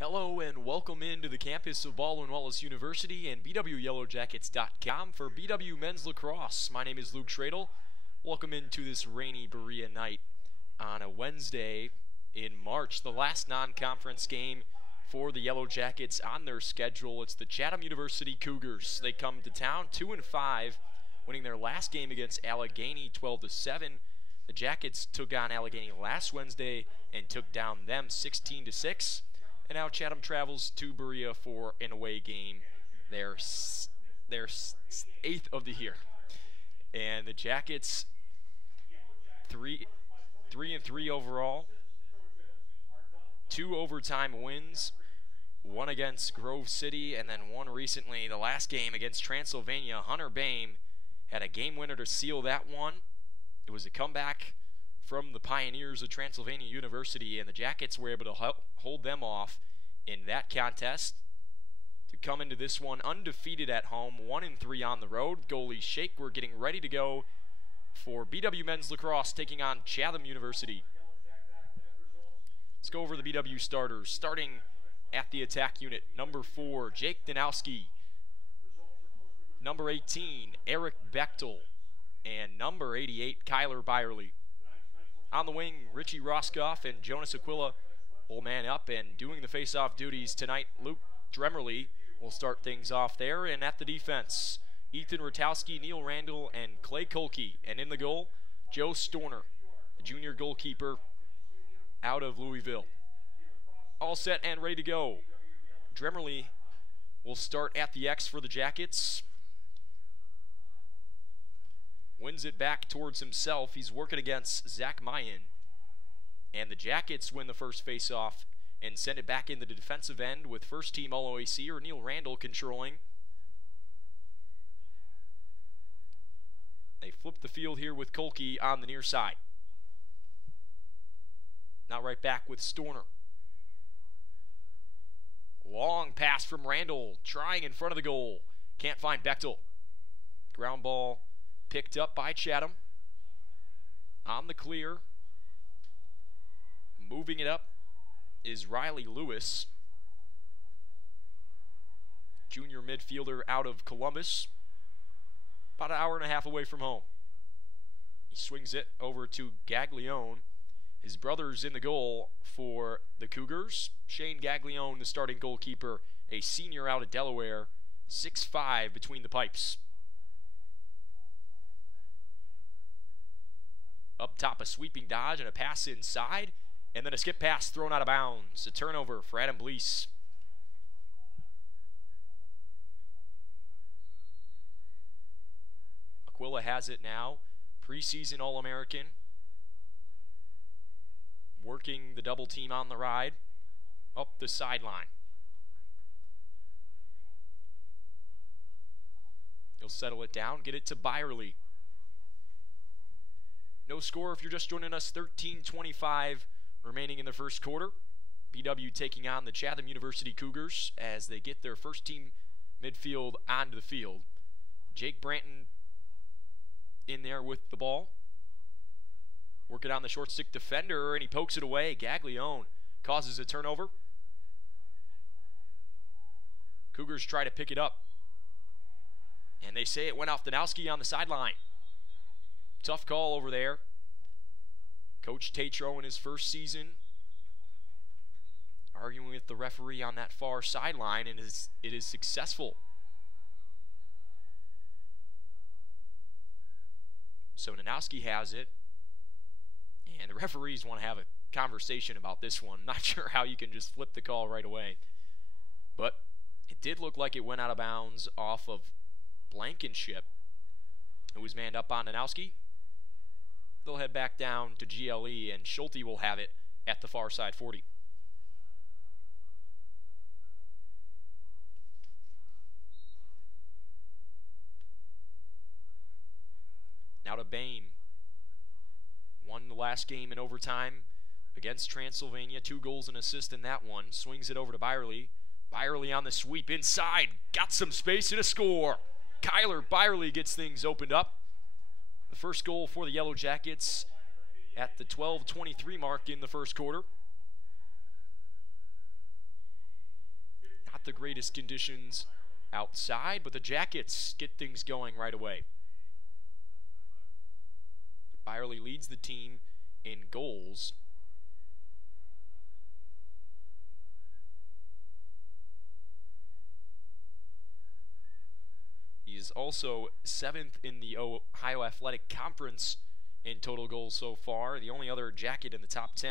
Hello and welcome into the campus of Baldwin Wallace University and BWYellowJackets.com for BW Men's Lacrosse. My name is Luke Schradel. Welcome into this rainy Berea night on a Wednesday in March, the last non-conference game for the Yellow Jackets on their schedule. It's the Chatham University Cougars. They come to town 2-5, winning their last game against Allegheny 12-7. The Jackets took on Allegheny last Wednesday and took down them 16-6. And now Chatham travels to Berea for an away game, their 8th of the year. And the Jackets 3-3 overall, 2 overtime wins, 1 against Grove City, and then 1 recently. The last game against Transylvania, Hunter Boehm had a game winner to seal that one. It was a comeback from the Pioneers of Transylvania University, and the Jackets were able to hold them off in that contest to come into this one undefeated at home, 1-3 on the road. Goalies shake. We're getting ready to go for BW Men's Lacrosse taking on Chatham University. Let's go over the BW starters. Starting at the attack unit, number 4, Jake Danowski. Number 18, Eric Bechtel. And number 88, Kyler Byerly. On the wing, Richie Roskoff and Jonas Aquila will man up, and doing the face-off duties tonight, Luke Dremerly will start things off there. And at the defense, Ethan Rotowski, Neil Randall, and Clay Kolke. And in the goal, Joe Storner, the junior goalkeeper out of Louisville. All set and ready to go. Dremerly will start at the X for the Jackets. Wins it back towards himself. He's working against Zach Mayen. And the Jackets win the first face-off and send it back in the defensive end with first-team All-OAC Neil Randall controlling. They flip the field here with Kolke on the near side. Now right back with Storner. Long pass from Randall, trying in front of the goal. Can't find Bechtel. Ground ball picked up by Chatham. On the clear. Moving it up is Riley Lewis, junior midfielder out of Columbus, about an hour and a half away from home. He swings it over to Gaglione. His brother's in the goal for the Cougars. Shane Gaglione, the starting goalkeeper, a senior out of Delaware, 6'5" between the pipes. Up top, a sweeping dodge and a pass inside. And then a skip pass thrown out of bounds. A turnover for Adam Blease. Aquila has it now. Preseason All-American. Working the double team on the ride. Up the sideline. He'll settle it down. Get it to Byerly. No score if you're just joining us. 13:25 remaining in the first quarter. BW taking on the Chatham University Cougars as they get their first team midfield onto the field. Jake Branton in there with the ball. Working on the short stick defender, and he pokes it away. Gaglione causes a turnover. Cougars try to pick it up. And they say it went off Danowski on the sideline. Tough call over there. Coach Tatro in his first season arguing with the referee on that far sideline, and it is successful. So Danowski has it, and the referees want to have a conversation about this one. Not sure how you can just flip the call right away. But it did look like it went out of bounds off of Blankenship, who was manned up on Danowski. They'll head back down to GLE, and Schulte will have it at the far side 40. Now to Boehm. Won the last game in overtime against Transylvania. 2 goals and assist in that one. Swings it over to Byerly. Byerly on the sweep inside. Got some space and a score. Kyler Byerly gets things opened up. The first goal for the Yellow Jackets at the 12:23 mark in the first quarter. the greatest conditions outside, but the Jackets get things going right away. Byerly leads the team in goals. He is also 7th in the Ohio Athletic Conference in total goals so far. The only other Jacket in the top 10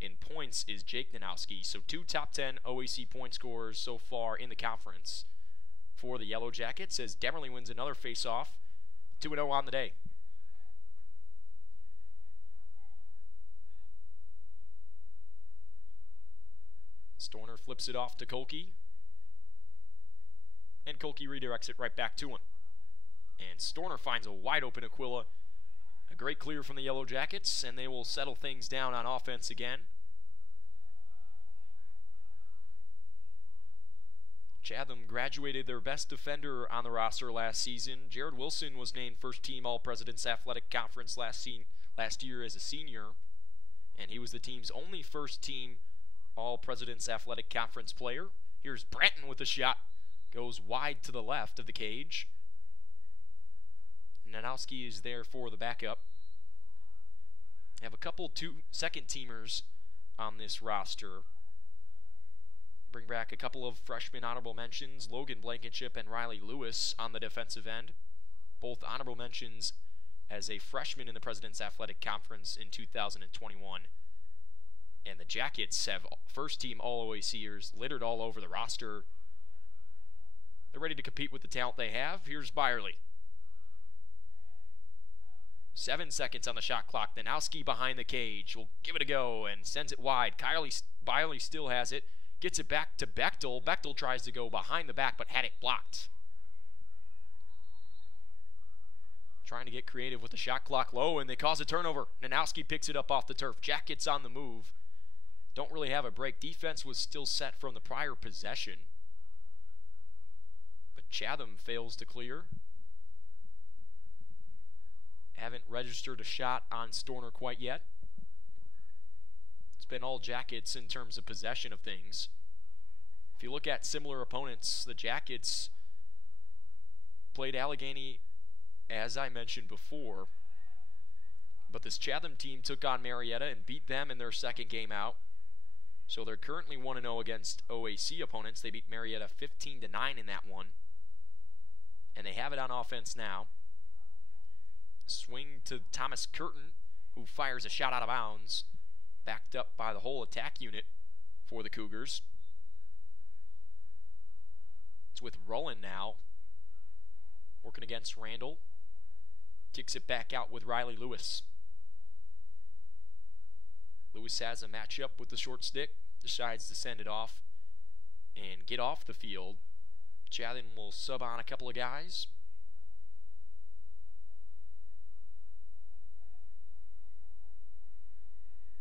in points is Jake Nanowski. So 2 top 10 OAC point scorers so far in the conference for the Yellow Jackets as Demerly wins another face-off. 2-0 on the day. Storner flips it off to Kolke. And Kolke redirects it right back to him. And Storner finds a wide open Aquila. A great clear from the Yellow Jackets, and they will settle things down on offense again. Chatham graduated their best defender on the roster last season. Jared Wilson was named first team All-President's Athletic Conference last year as a senior, and he was the team's only first team All-President's Athletic Conference player. Here's Branton with a shot. Goes wide to the left of the cage. Nanowski is there for the backup. Have a couple second-teamers on this roster. Bring back a couple of freshman honorable mentions, Logan Blankenship and Riley Lewis on the defensive end. Both honorable mentions as a freshman in the President's Athletic Conference in 2021. And the Jackets have first-team All-OACers littered all over the roster. They're ready to compete with the talent they have. Here's Byerly. 7 seconds on the shot clock. Nanowski behind the cage will give it a go and sends it wide. Byerly still has it. Gets it back to Bechtel. Bechtel tries to go behind the back but had it blocked. Trying to get creative with the shot clock low, and they cause a turnover. Nanowski picks it up off the turf. Jackets on the move. Don't really have a break. Defense was still set from the prior possession. But Chatham fails to clear. Haven't registered a shot on Storner quite yet. It's been all Jackets in terms of possession of things. If you look at similar opponents, the Jackets played Allegheny, as I mentioned before, but this Chatham team took on Marietta and beat them in their second game out. So they're currently 1-0 against OAC opponents. They beat Marietta 15-9 in that one. And they have it on offense now. Swing to Thomas Curtin, who fires a shot out of bounds, backed up by the whole attack unit for the Cougars. It's with Rowland now, working against Randall. Kicks it back out with Riley Lewis. Lewis has a matchup with the short stick, decides to send it off and get off the field. Chatham will sub on a couple of guys.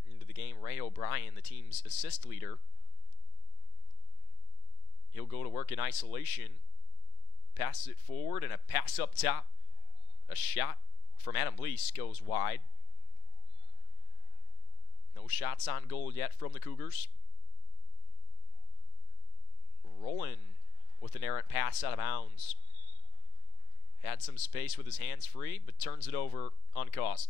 Into the game, Ray O'Brien, the team's assist leader. He'll go to work in isolation. Passes it forward and a pass up top. A shot from Adam Blease goes wide. No shots on goal yet from the Cougars. Rowland with an errant pass out of bounds. Had some space with his hands free, but turns it over uncaused.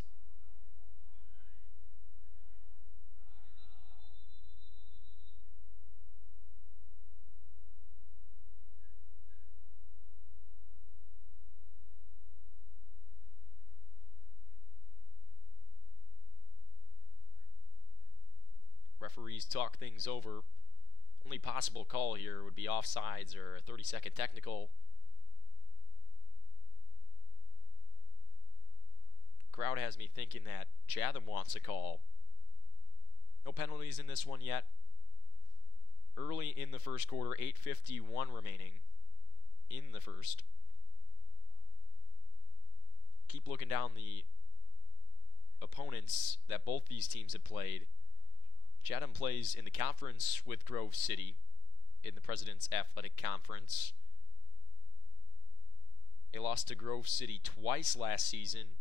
Referees talk things over. Only possible call here would be offsides or a 30-second technical. Crowd has me thinking that Chatham wants a call. No penalties in this one yet. Early in the first quarter, 8:51 remaining in the first. Keep looking down the opponents that both these teams have played. Chatham plays in the conference with Grove City in the President's Athletic Conference. They lost to Grove City twice last season.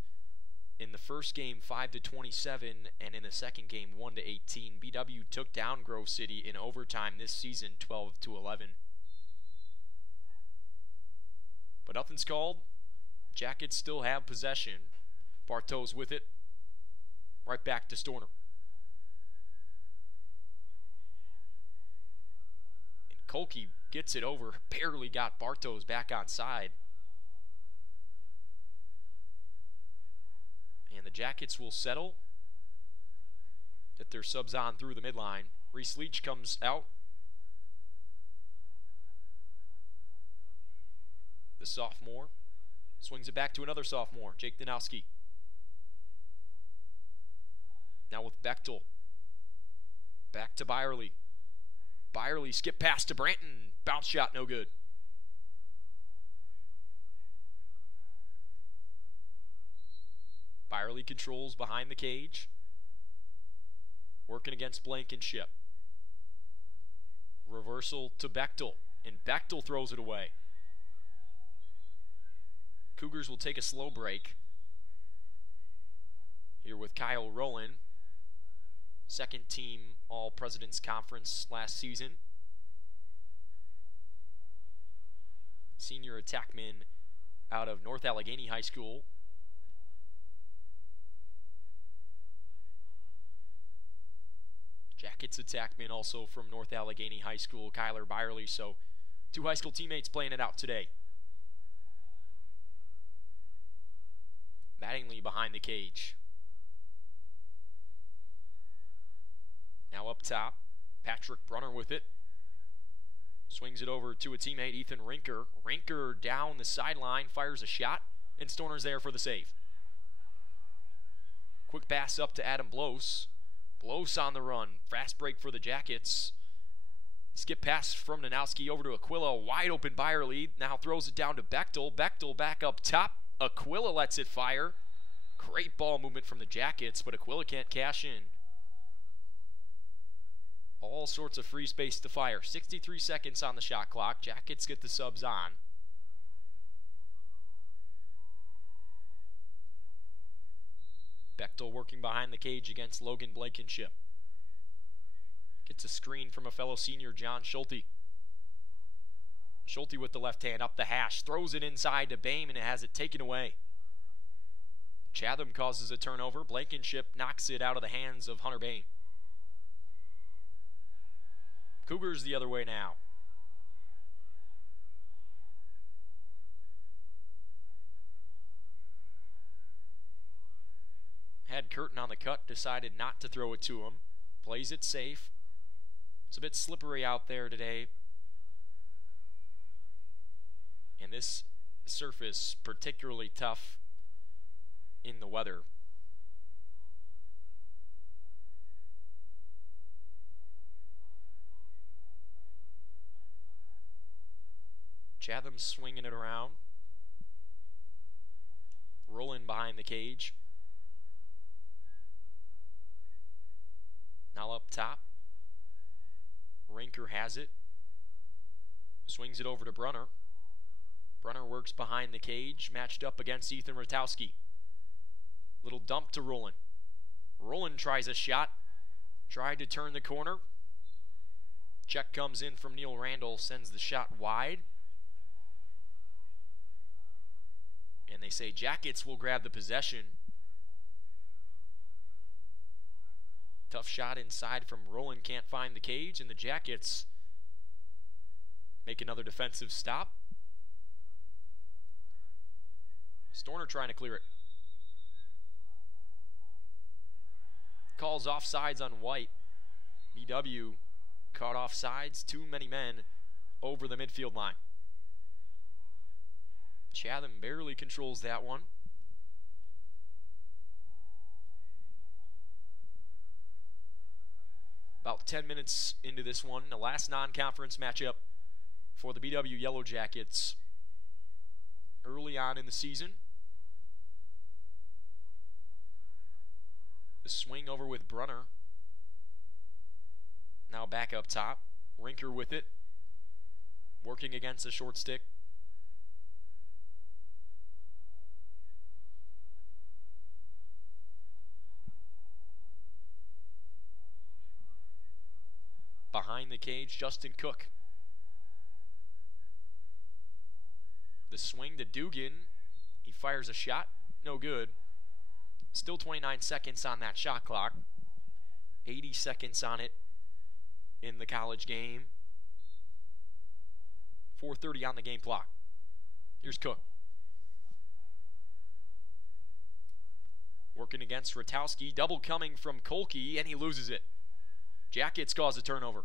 In the first game, 5-27, and in the second game, 1-18. BW took down Grove City in overtime this season, 12-11. But nothing's called. Jackets still have possession. Bartow's with it. Right back to Storner. And Kolke gets it over. Barely got Bartow's back on side. And the Jackets will settle. Get their subs on through the midline. Reese Leach comes out. The sophomore swings it back to another sophomore, Jake Danowski. Now with Bechtel. Back to Byerly. Byerly skip pass to Branton. Bounce shot, no good. Byerly controls behind the cage. Working against Blankenship. Reversal to Bechtel. And Bechtel throws it away. Cougars will take a slow break. Here with Kyle Rowland. Second team All-President's Conference last season. Senior attackman out of North Allegheny High School. Jackets attackman also from North Allegheny High School, Kyler Byerly. So 2 high school teammates playing it out today. Mattingly behind the cage. Now up top, Patrick Brunner with it. Swings it over to a teammate, Ethan Rinker. Rinker down the sideline, fires a shot, and Storner's there for the save. Quick pass up to Adam Blose. Blose on the run. Fast break for the Jackets. Skip pass from Danowski over to Aquila. Wide open Byerly. Now throws it down to Bechtel. Bechtel back up top. Aquila lets it fire. Great ball movement from the Jackets, but Aquila can't cash in. All sorts of free space to fire. 63 seconds on the shot clock. Jackets get the subs on. Bechtel working behind the cage against Logan Blankenship. Gets a screen from a fellow senior, John Schulte. Schulte with the left hand up the hash. Throws it inside to Boehm and it has it taken away. Chatham causes a turnover. Blankenship knocks it out of the hands of Hunter Boehm. Cougars the other way now. Had Curtin on the cut, decided not to throw it to him. Plays it safe. It's a bit slippery out there today. And this surface particularly tough in the weather. Chatham swinging it around. Rowland behind the cage. Now up top. Rinker has it. Swings it over to Brunner. Brunner works behind the cage, matched up against Ethan Ratowski. Little dump to Rowland. Rowland tries a shot. Tried to turn the corner. Check comes in from Neil Randall, sends the shot wide. And they say Jackets will grab the possession. Tough shot inside from Rowland, can't find the cage, and the Jackets make another defensive stop. Storner trying to clear it. Calls offsides on White. BW caught offsides, too many men over the midfield line. Chatham barely controls that one. About 10 minutes into this one, the last non-conference matchup for the BW Yellow Jackets early on in the season. The swing over with Brunner. Now back up top. Rinker with it. Working against a short stick. Behind the cage, Justin Cook. The swing to Dugan. He fires a shot. No good. Still 29 seconds on that shot clock. 80 seconds on it in the college game. 4:30 on the game clock. Here's Cook. Working against Ratowski. Double coming from Kolke, and he loses it. Jackets cause a turnover.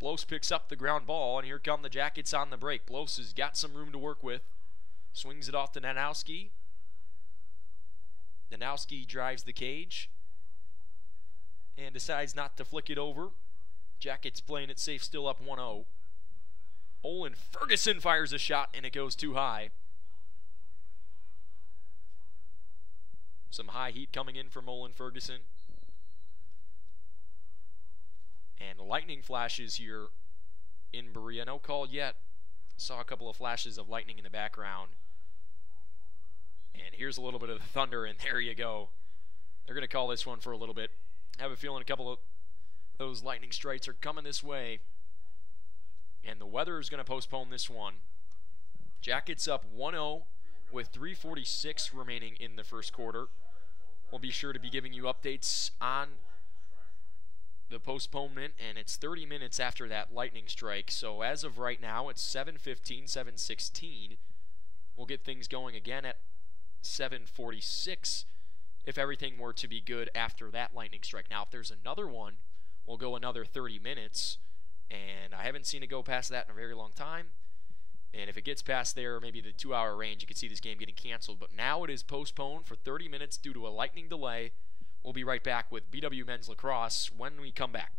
Blos picks up the ground ball, and here come the Jackets on the break. Blos has got some room to work with. Swings it off to Nanowski. Nanowski drives the cage and decides not to flick it over. Jackets playing it safe, still up 1-0. Olin Ferguson fires a shot, and it goes too high. Some high heat coming in from Olin Ferguson. And lightning flashes here in Berea. No call yet. Saw a couple of flashes of lightning in the background. And here's a little bit of the thunder, and there you go. They're going to call this one for a little bit. I have a feeling a couple of those lightning strikes are coming this way. And the weather is going to postpone this one. Jackets up 1-0 with 3:46 remaining in the first quarter. We'll be sure to be giving you updates on the postponement, and it's 30 minutes after that lightning strike. So as of right now, it's 7:15, 7:16. We'll get things going again at 7:46 if everything were to be good after that lightning strike. Now, if there's another one, we'll go another 30 minutes, and I haven't seen it go past that in a very long time. And if it gets past there, maybe the 2-hour range, you could see this game getting canceled. But now it is postponed for 30 minutes due to a lightning delay. We'll be right back with BW Men's Lacrosse when we come back.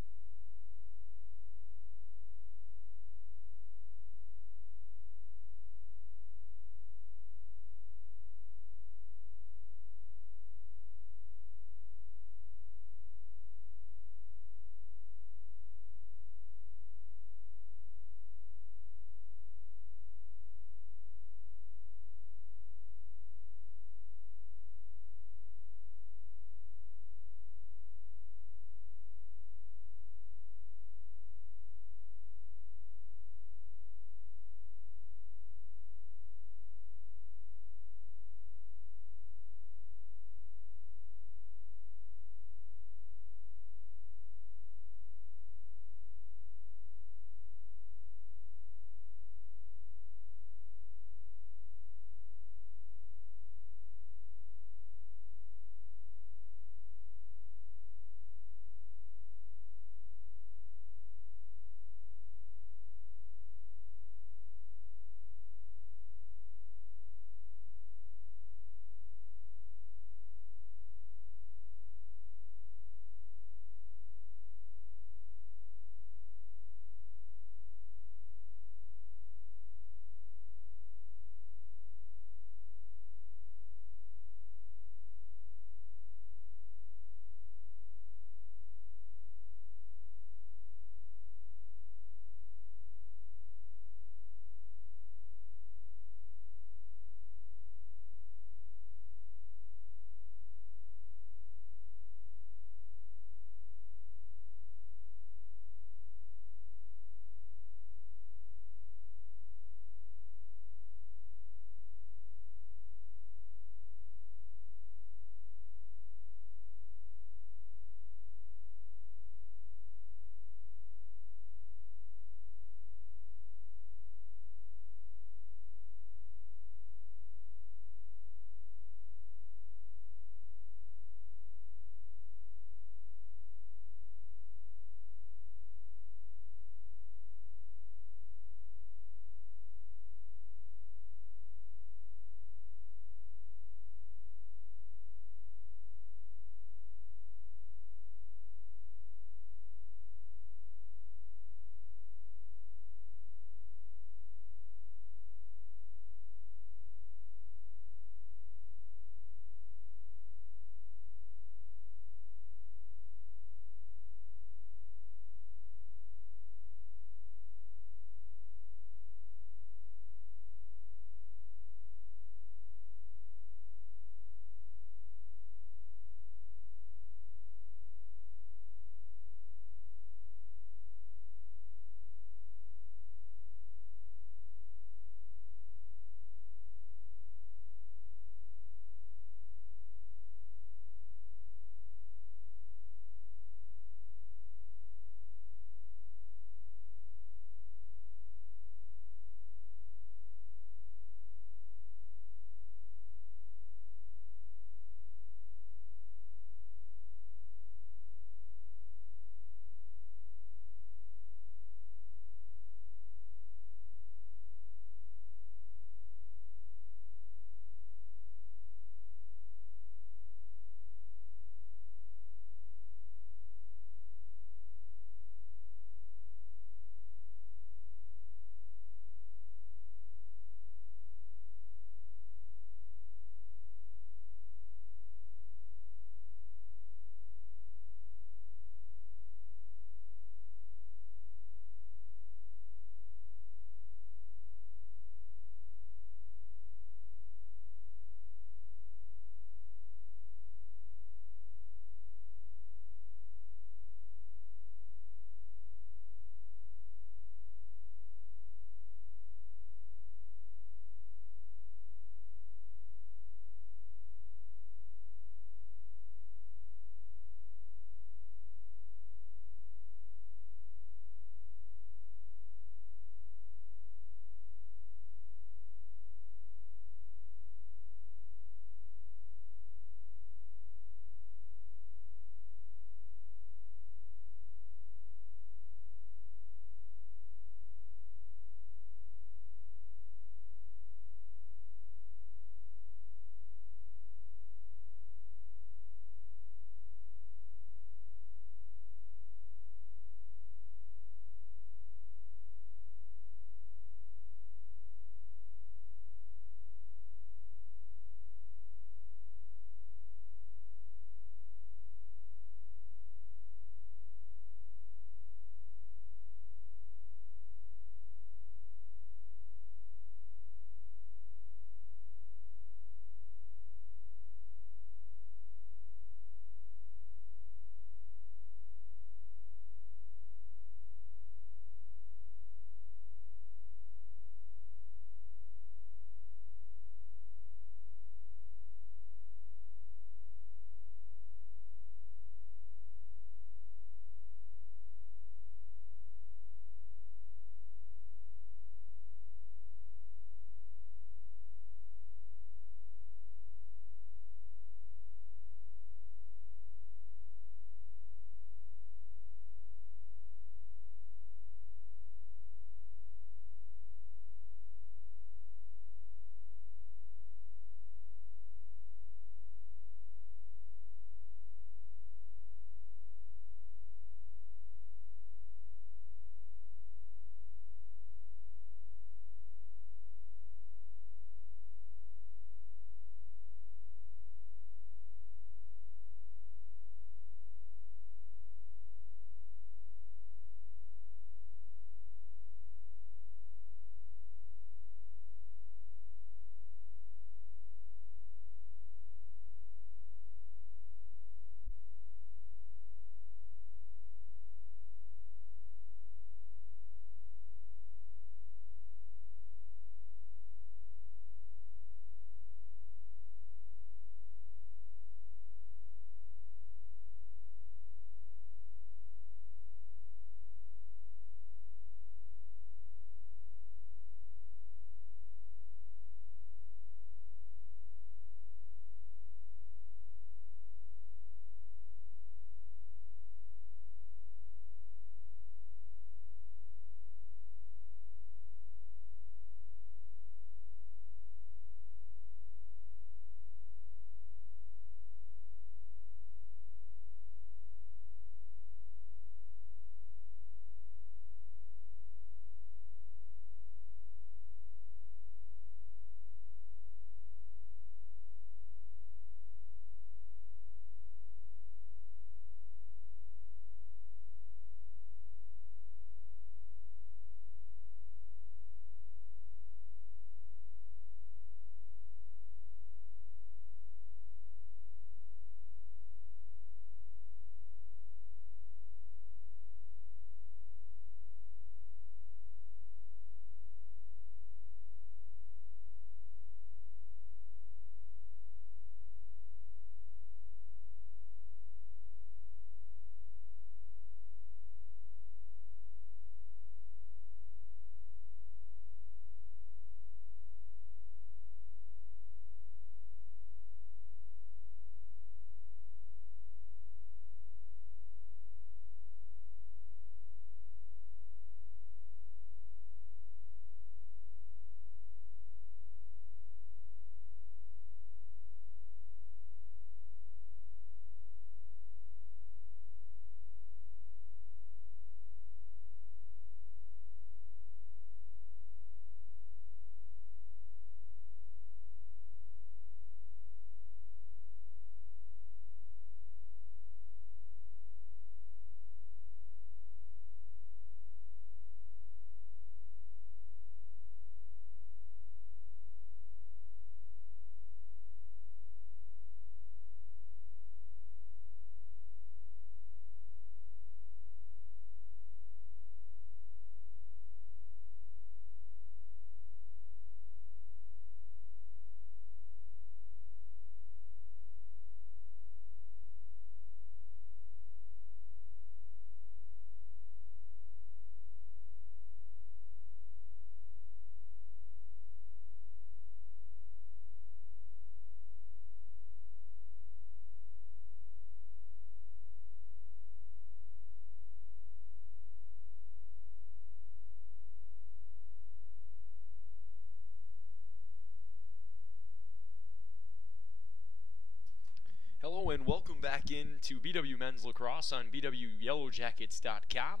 into BW Men's Lacrosse on BWYellowJackets.com.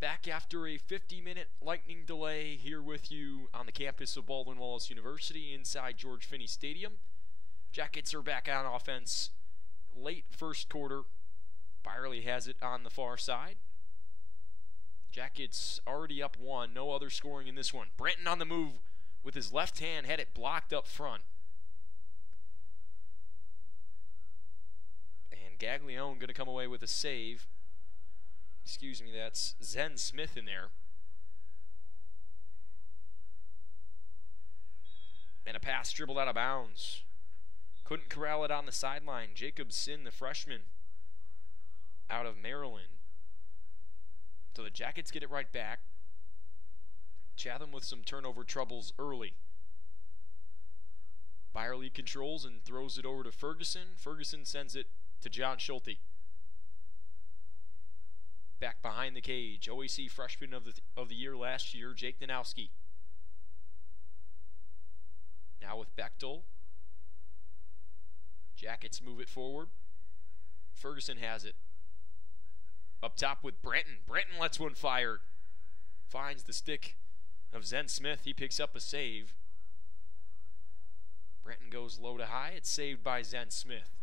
Back after a 50-minute lightning delay here with you on the campus of Baldwin Wallace University inside George Finnie Stadium. Jackets are back on offense late first quarter. Byerly has it on the far side. Jackets already up one, no other scoring in this one. Brenton on the move with his left hand, had it blocked up front. And Gaglione going to come away with a save. Excuse me, that's Zen Smith in there. And a pass dribbled out of bounds. Couldn't corral it on the sideline. Jacob Sin, the freshman, out of Maryland. So the Jackets get it right back. Chatham with some turnover troubles early. Byerly controls and throws it over to Ferguson. Ferguson sends it to John Schulte. Back behind the cage, OAC freshman of the year last year, Jake Nanowski. Now with Bechtel. Jackets move it forward. Ferguson has it. Up top with Brenton. Brenton lets one fire. Finds the stick of Zen Smith. He picks up a save. Brenton goes low to high. It's saved by Zen Smith.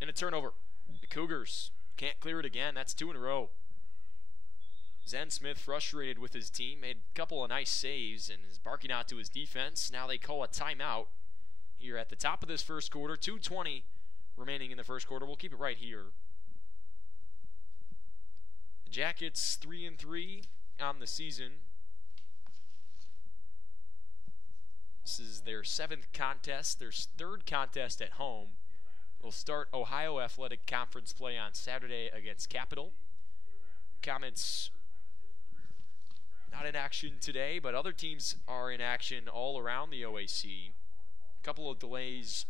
And a turnover. The Cougars can't clear it again. That's 2 in a row. Zen Smith, frustrated with his team, made a couple of nice saves and is barking out to his defense. Now they call a timeout here at the top of this first quarter. 2:20 remaining in the first quarter. We'll keep it right here. The Jackets 3-3 on the season. This is their 7th contest, their 3rd contest at home. They'll start Ohio Athletic Conference play on Saturday against Capital. Comets not in action today, but other teams are in action all around the OAC. A couple of delays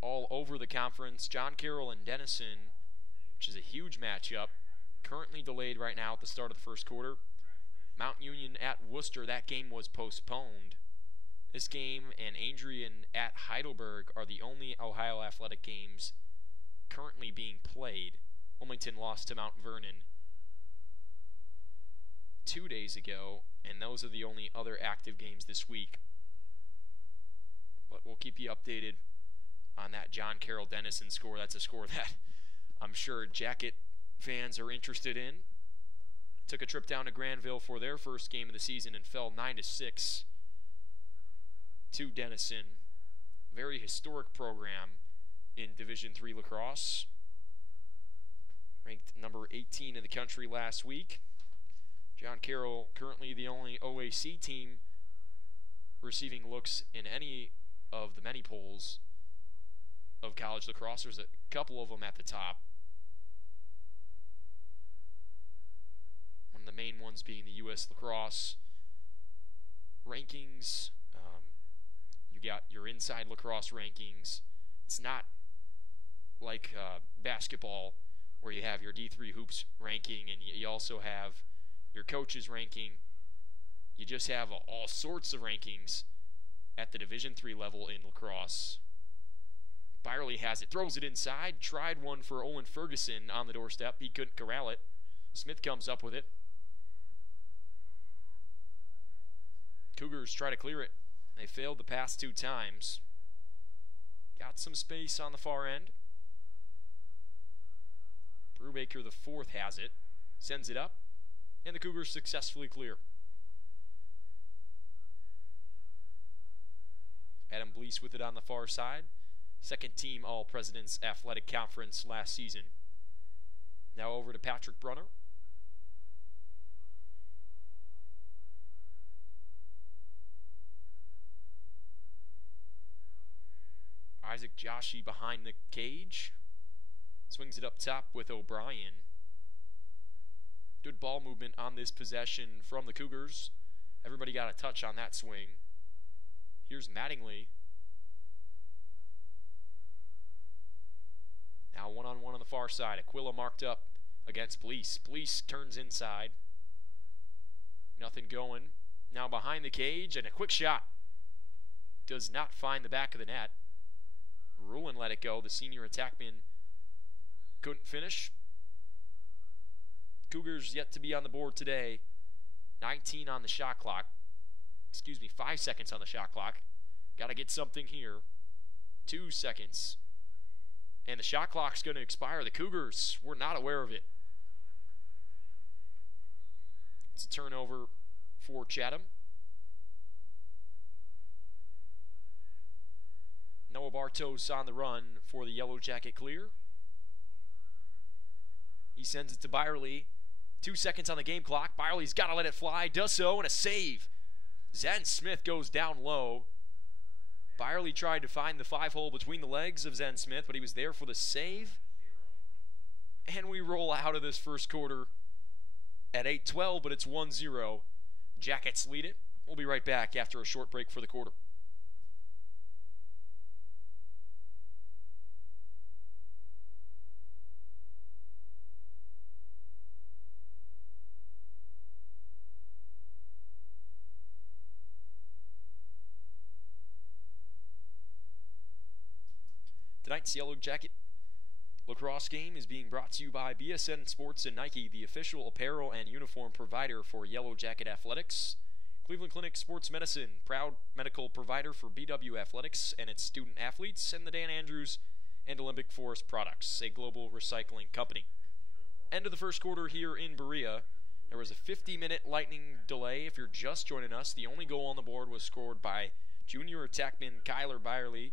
all over the conference. John Carroll and Denison, which is a huge matchup, currently delayed right now at the start of the first quarter. Mount Union at Worcester, that game was postponed. This game and Adrian at Heidelberg are the only Ohio Athletic games currently being played. Wilmington lost to Mount Vernon 2 days ago, and those are the only other active games this week. But we'll keep you updated on that John Carroll Denison score. That's a score that I'm sure Jacket fans are interested in. Took a trip down to Granville for their first game of the season and fell 9-6 to Denison. Very historic program in Division III lacrosse. Ranked number 18 in the country last week. John Carroll currently the only OAC team receiving looks in any of the many polls of college lacrosse. There's a couple of them at the top. One of the main ones being the U.S. Lacrosse rankings. You got your inside lacrosse rankings. It's not like basketball where you have your D3 hoops ranking and you also have your coaches ranking. You just have all sorts of rankings at the Division III level in lacrosse. Byerly has it, throws it inside, tried one for Olin Ferguson on the doorstep. He couldn't corral it. Smith comes up with it. Cougars try to clear it. They failed the pass 2 times. Got some space on the far end. Brubaker, the 4th, has it. Sends it up. And the Cougars successfully clear. Adam Blease with it on the far side. Second team All-President's Athletic Conference last season. Now over to Patrick Brunner. Isaac Joshi behind the cage. Swings it up top with O'Brien. Good ball movement on this possession from the Cougars. Everybody got a touch on that swing. Here's Mattingly. Now one-on-one on the far side. Aquila marked up against Blease. Blease turns inside. Nothing going. Now behind the cage and a quick shot. Does not find the back of the net. Rowland let it go. The senior attackman couldn't finish. Cougars yet to be on the board today. 19 on the shot clock. 5 seconds on the shot clock. Got to get something here. 2 seconds. And the shot clock's going to expire. The Cougars were not aware of it. It's a turnover for Chatham. Noah Bartos on the run for the Yellow Jacket clear. He sends it to Byerly. 2 seconds on the game clock. Byerly's got to let it fly. Does so, and a save. Zen Smith goes down low. Byerly tried to find the 5-hole between the legs of Zen Smith, but he was there for the save. And we roll out of this first quarter at 8-12, but it's 1-0. Jackets lead it. We'll be right back after a short break for the quarter. Tonight's Yellow Jacket lacrosse game is being brought to you by BSN Sports and Nike, the official apparel and uniform provider for Yellow Jacket Athletics. Cleveland Clinic Sports Medicine, proud medical provider for BW Athletics and its student athletes, and the Dan Andrews and Olympic Forest Products, a global recycling company. End of the first quarter here in Berea. There was a 50-minute lightning delay. If you're just joining us, the only goal on the board was scored by junior attackman Kyler Byerly.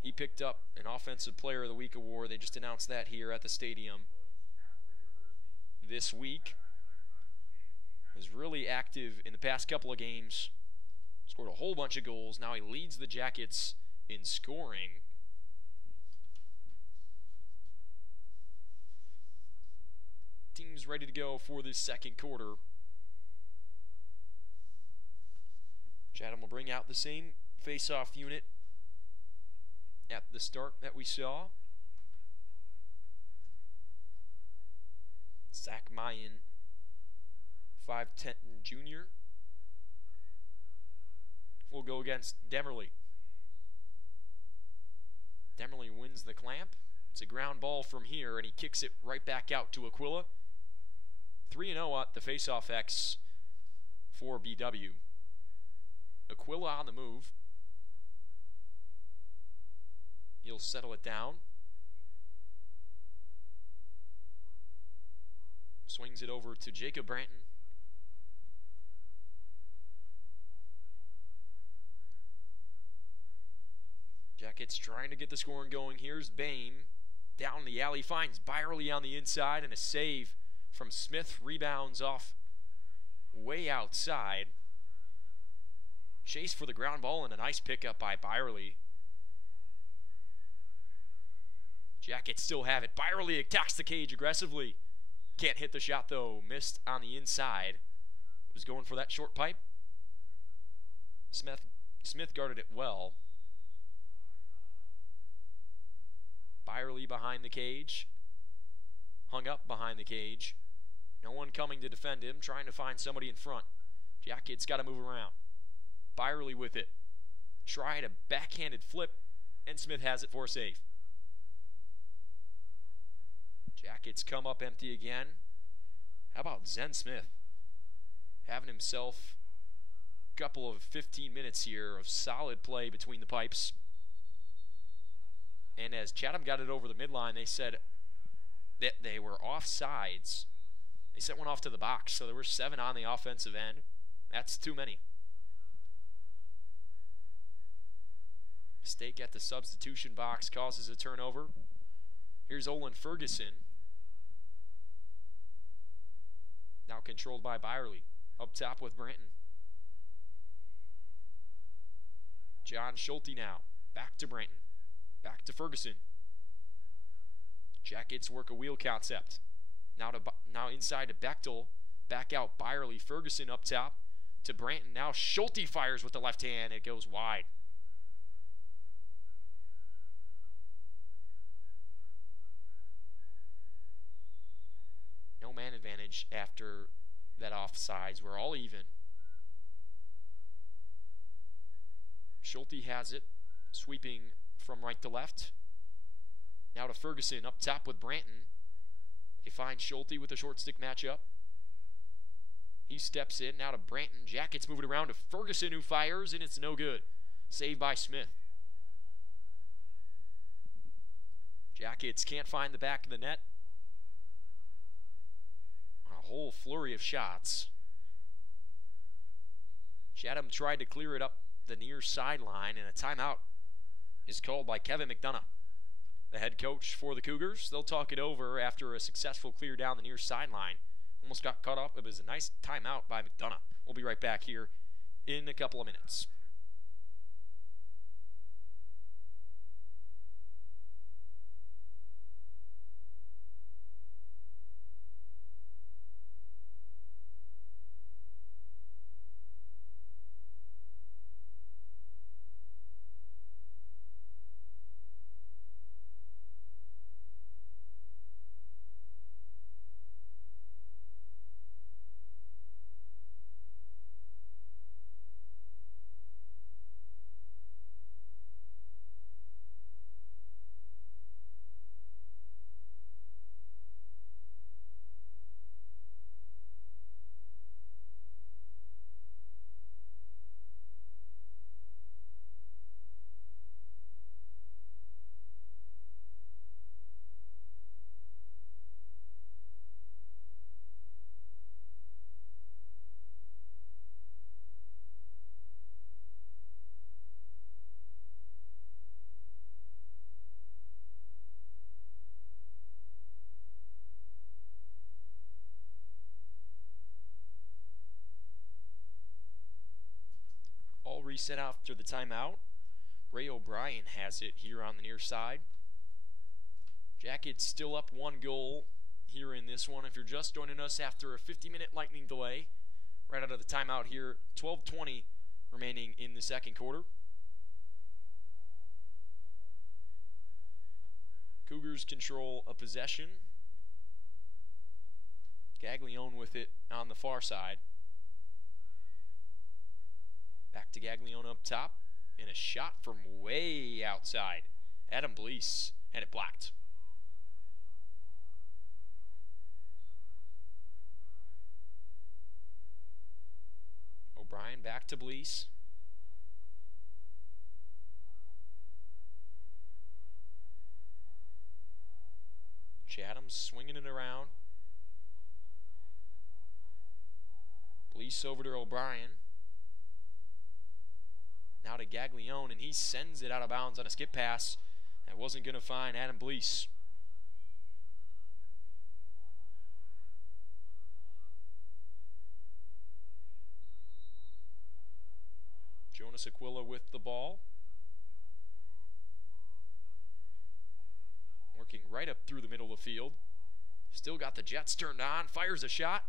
He picked up an Offensive Player of the Week award. They just announced that here at the stadium this week. Was really active in the past couple of games. Scored a whole bunch of goals. Now he leads the Jackets in scoring. Team's ready to go for this second quarter. Chatham will bring out the same face-off unit at the start that we saw. Zach Mayen, 5'10" junior, will go against Demerly. Demerly wins the clamp. It's a ground ball from here, and he kicks it right back out to Aquila. 3-0 at the face-off X for BW. Aquila on the move. He'll settle it down. Swings it over to Jacob Branton. Jackets trying to get the scoring going. Here's Bame. Down the alley, finds Byerly on the inside, and a save from Smith. Rebounds off way outside. Chase for the ground ball, and a nice pickup by Byerly. Jackets still have it. Byerly attacks the cage aggressively. Can't hit the shot, though. Missed on the inside. Was going for that short pipe. Smith guarded it well. Byerly behind the cage. Hung up behind the cage. No one coming to defend him. Trying to find somebody in front. Jackets got to move around. Byerly with it. Tried a backhanded flip, and Smith has it for a save. Jackets come up empty again. How about Zen Smith? Having himself a couple of 15 minutes here of solid play between the pipes. And as Chatham got it over the midline, they said that they were offsides. They sent one off to the box, so there were 7 on the offensive end. That's too many. Mistake at the substitution box causes a turnover. Here's Olin Ferguson. Now controlled by Byerly. Up top with Branton. John Schulte now. Back to Branton. Back to Ferguson. Jackets work a wheel concept. Now inside to Bechtel. Back out Byerly. Ferguson up top to Branton. Now Schulte fires with the left hand. It goes wide. No man advantage after that offsides. We're all even. Schulte has it, sweeping from right to left. Now to Ferguson up top with Branton. They find Schulte with a short stick matchup. He steps in, now to Branton. Jackets move it around to Ferguson, who fires, and it's no good. Saved by Smith. Jackets can't find the back of the net. On a whole flurry of shots. Chatham tried to clear it up the near sideline, and a timeout is called by Kevin McDonough, the head coach for the Cougars. They'll talk it over after a successful clear down the near sideline. Almost got caught up. It was a nice timeout by McDonough. We'll be right back here in a couple of minutes. All reset after the timeout. Ray O'Brien has it here on the near side. Jackets still up 1 goal here in this one. If you're just joining us after a 50-minute lightning delay, right out of the timeout here, 12:20 remaining in the second quarter. Cougars control a possession. Gaglione with it on the far side. Back to Gaglione up top, and a shot from way outside. Adam Blease had it blocked. O'Brien back to Blease. Chatham swinging it around. Blease over to O'Brien. Now to Gaglione, and he sends it out of bounds on a skip pass. That wasn't going to find Adam Blease. Jonas Aquila with the ball. Working right up through the middle of the field. Still got the Jets turned on. Fires a shot.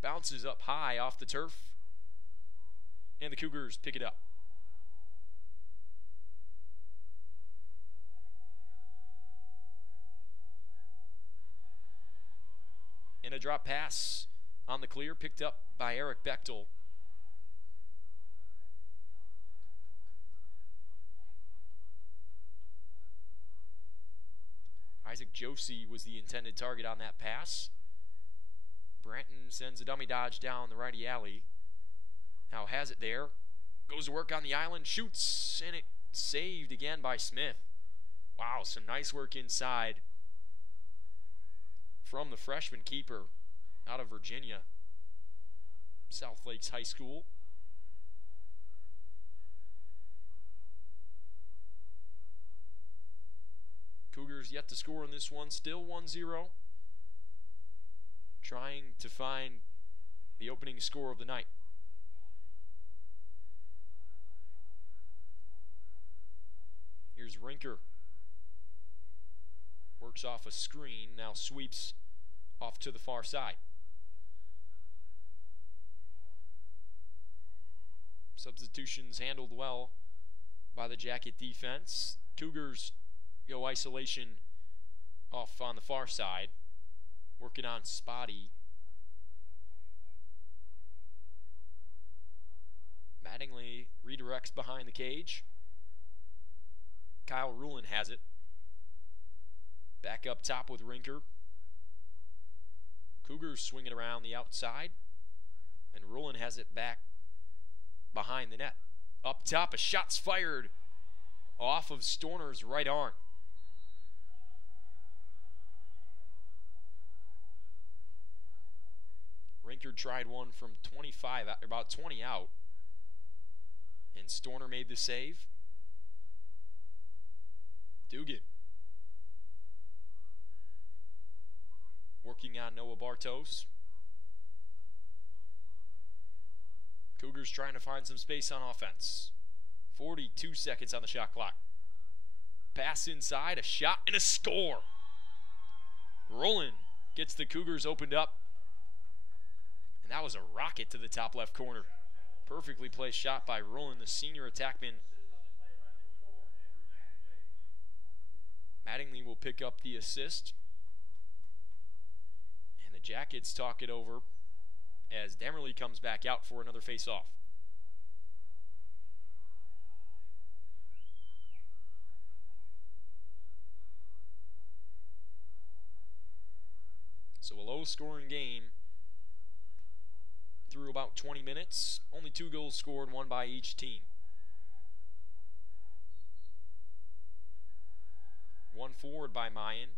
Bounces up high off the turf. And the Cougars pick it up. And a drop pass on the clear, picked up by Eric Bechtel. Isaac Josie was the intended target on that pass. Branton sends a dummy dodge down the righty alley. Now has it there. Goes to work on the island, shoots, and it saved again by Smith. Wow, some nice work inside from the freshman keeper out of Virginia, South Lakes High School. Cougars yet to score in this one, still 1-0. Trying to find the opening score of the night. Here's Rinker. Works off a screen, now sweeps off to the far side. Substitutions handled well by the Jacket defense. Cougars go isolation off on the far side, working on Spotty. Mattingly redirects behind the cage. Kyle Rowland has it. Back up top with Rinker. Cougars swing it around the outside. And Rowland has it back behind the net. Up top, a shot's fired off of Storner's right arm. Rinker tried one from 25, about 20 out. And Storner made the save. Dugan working on Noah Bartos. Cougars trying to find some space on offense. 42 seconds on the shot clock. Pass inside, a shot, and a score. Rowland gets the Cougars opened up. And that was a rocket to the top left corner. Perfectly placed shot by Rowland, the senior attackman. Mattingly will pick up the assist. And the Jackets talk it over as Demerly comes back out for another face-off. So a low-scoring game through about 20 minutes. Only 2 goals scored, 1 by each team. One forward by Mayan.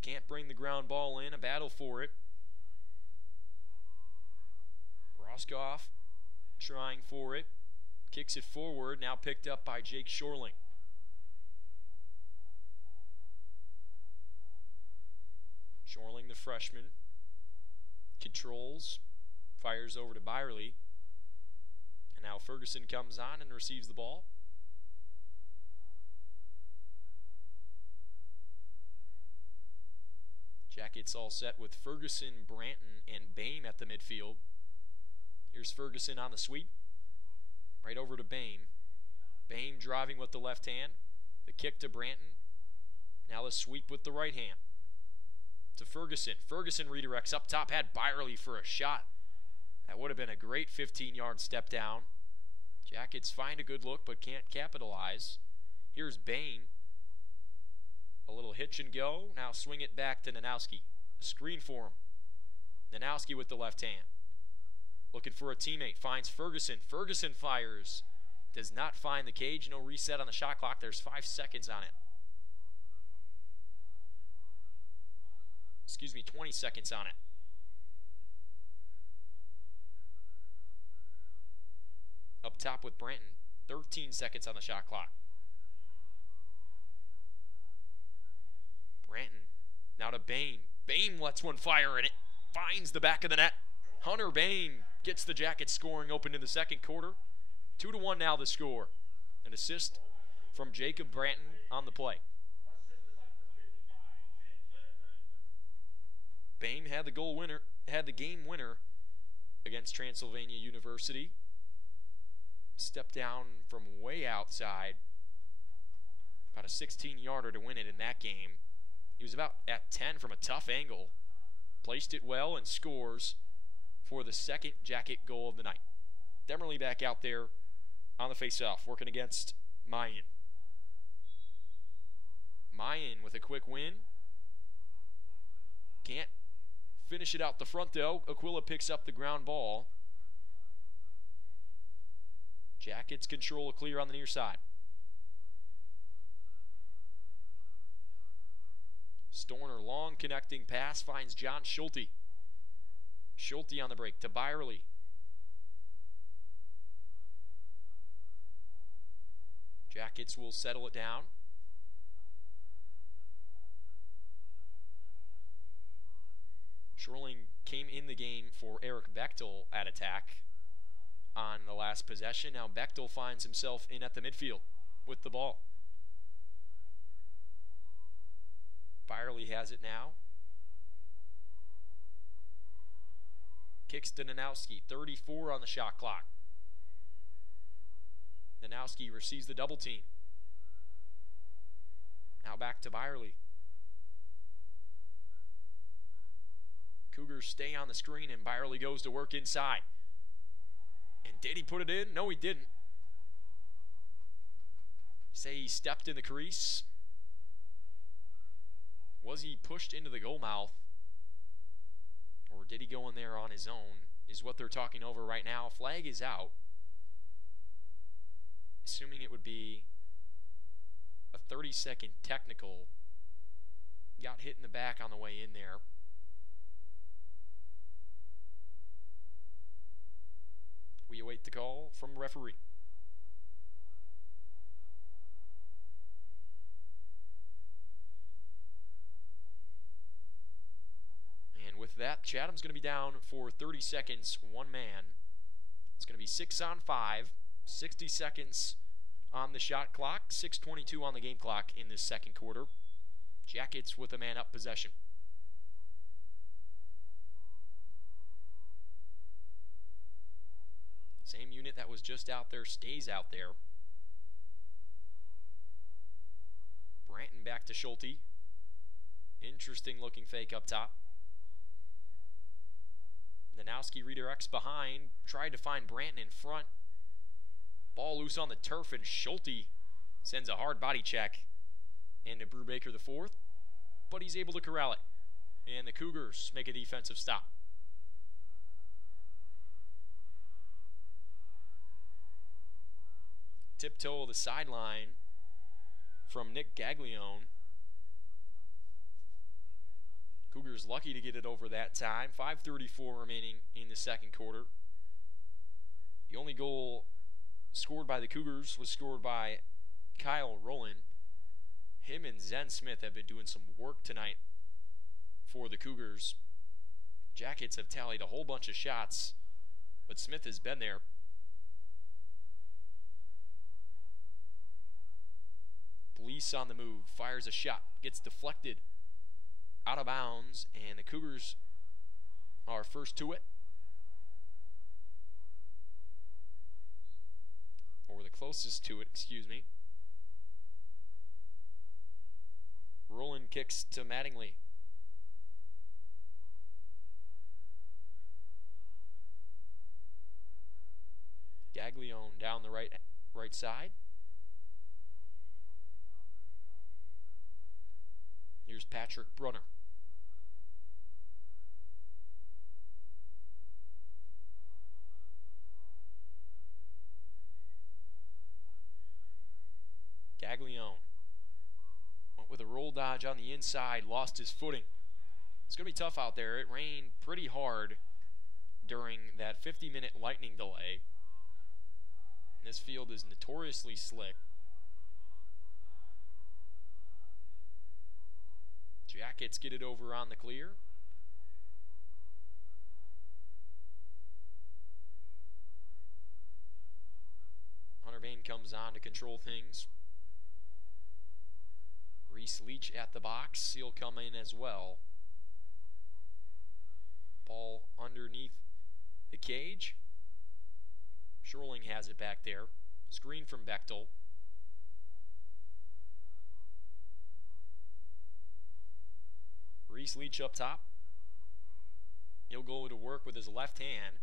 Can't bring the ground ball in, a battle for it. Roscoff trying for it. Kicks it forward, now picked up by Jake Shorling. Shorling, the freshman, controls, fires over to Byerly. And now Ferguson comes on and receives the ball. Jackets all set with Ferguson, Branton, and Boehm at the midfield. Here's Ferguson on the sweep. Right over to Boehm. Boehm driving with the left hand. The kick to Branton. Now the sweep with the right hand. To Ferguson. Ferguson redirects up top. Had Byerly for a shot. That would have been a great 15-yard step down. Jackets find a good look but can't capitalize. Here's Boehm. A little hitch and go. Now swing it back to Nanowski. A screen for him. Nanowski with the left hand. Looking for a teammate. Finds Ferguson. Ferguson fires. Does not find the cage. No reset on the shot clock. There's 5 seconds on it. 20 seconds on it. Up top with Branton. 13 seconds on the shot clock. Branton. Now to Boehm. Boehm lets one fire and it finds the back of the net. Hunter Boehm gets the Jackets scoring open in the second quarter. 2-1 now the score. An assist from Jacob Branton on the play. Boehm had the goal winner, had the game winner against Transylvania University. Stepped down from way outside. About a 16-yarder to win it in that game. He was about at 10 from a tough angle. Placed it well and scores for the second Jacket goal of the night. Demerly back out there on the face-off, working against Mayan. Mayan with a quick win. Can't finish it out the front though. Aquila picks up the ground ball. Jackets control a clear on the near side. Storner, long connecting pass, finds John Schulte. Schulte on the break to Byerly. Jackets will settle it down. Shorling came in the game for Eric Bechtel at attack on the last possession. Now Bechtel finds himself in at the midfield with the ball. Byerly has it now. Kicks to Nanowski. 34 on the shot clock. Nanowski receives the double team. Now back to Byerly. Cougars stay on the screen and Byerly goes to work inside. And did he put it in? No, he didn't. Say he stepped in the crease. Was he pushed into the goal mouth? Or did he go in there on his own? Is what they're talking over right now. Flag is out. Assuming it would be a 30-second technical. Got hit in the back on the way in there. We await the call from the referee. And with that, Chatham's going to be down for 30 seconds, one man. It's going to be 6 on 5, 60 seconds on the shot clock, 6:22 on the game clock in this second quarter. Jackets with a man-up possession. Same unit that was just out there stays out there. Branton back to Schulte. Interesting looking fake up top. Nanowski redirects behind. Tried to find Branton in front. Ball loose on the turf, and Schulte sends a hard body check into Brubaker the fourth. But he's able to corral it. And the Cougars make a defensive stop. Tiptoe of the sideline from Nick Gaglione. Cougars lucky to get it over that time. 5:34 remaining in the second quarter. The only goal scored by the Cougars was scored by Kyle Rowland. Him and Zen Smith have been doing some work tonight for the Cougars. Jackets have tallied a whole bunch of shots, but Smith has been there. Police on the move, fires a shot, gets deflected out of bounds, and the Cougars are first to it. Or the closest to it, excuse me. Rowland kicks to Mattingly. Gaglione down the right side. Here's Patrick Brunner. Gaglione went with a roll dodge on the inside, lost his footing. It's going to be tough out there. It rained pretty hard during that 50-minute lightning delay. And this field is notoriously slick. Jackets get it over on the clear. Hunter Bain comes on to control things. Reese Leach at the box. He'll come in as well. Ball underneath the cage. Shorling has it back there. Screen from Bechtel. Reese Leach up top. He'll go to work with his left hand.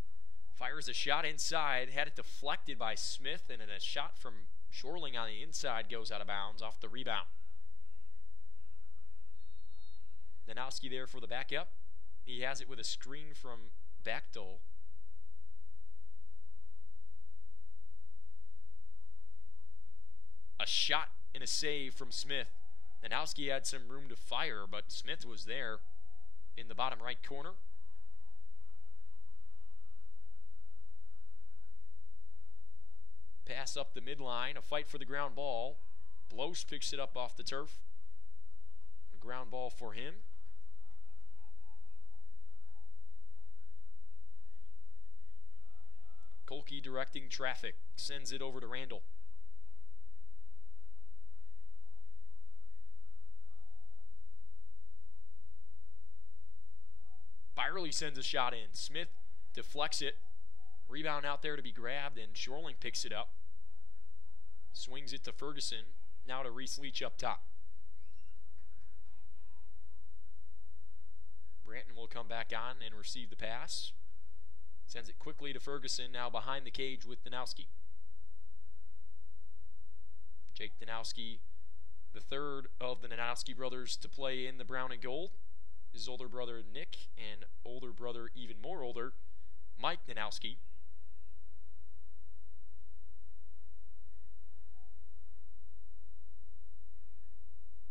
Fires a shot inside. Had it deflected by Smith, and then a shot from Shorling on the inside goes out of bounds off the rebound. Nanowski there for the backup. He has it with a screen from Bechtel. A shot and a save from Smith. Nanowski had some room to fire, but Smith was there in the bottom right corner. Pass up the midline, a fight for the ground ball. Blows picks it up off the turf. A ground ball for him. Kolke directing traffic, sends it over to Randall. Byerly sends a shot in. Smith deflects it. Rebound out there to be grabbed, and Shorling picks it up. Swings it to Ferguson. Now to Reese Leach up top. Branton will come back on and receive the pass. Sends it quickly to Ferguson, now behind the cage with Nanowski. Jake Danowski, the third of the Danowski brothers to play in the brown and gold. His older brother Nick and older brother, even more older, Mike Danowski.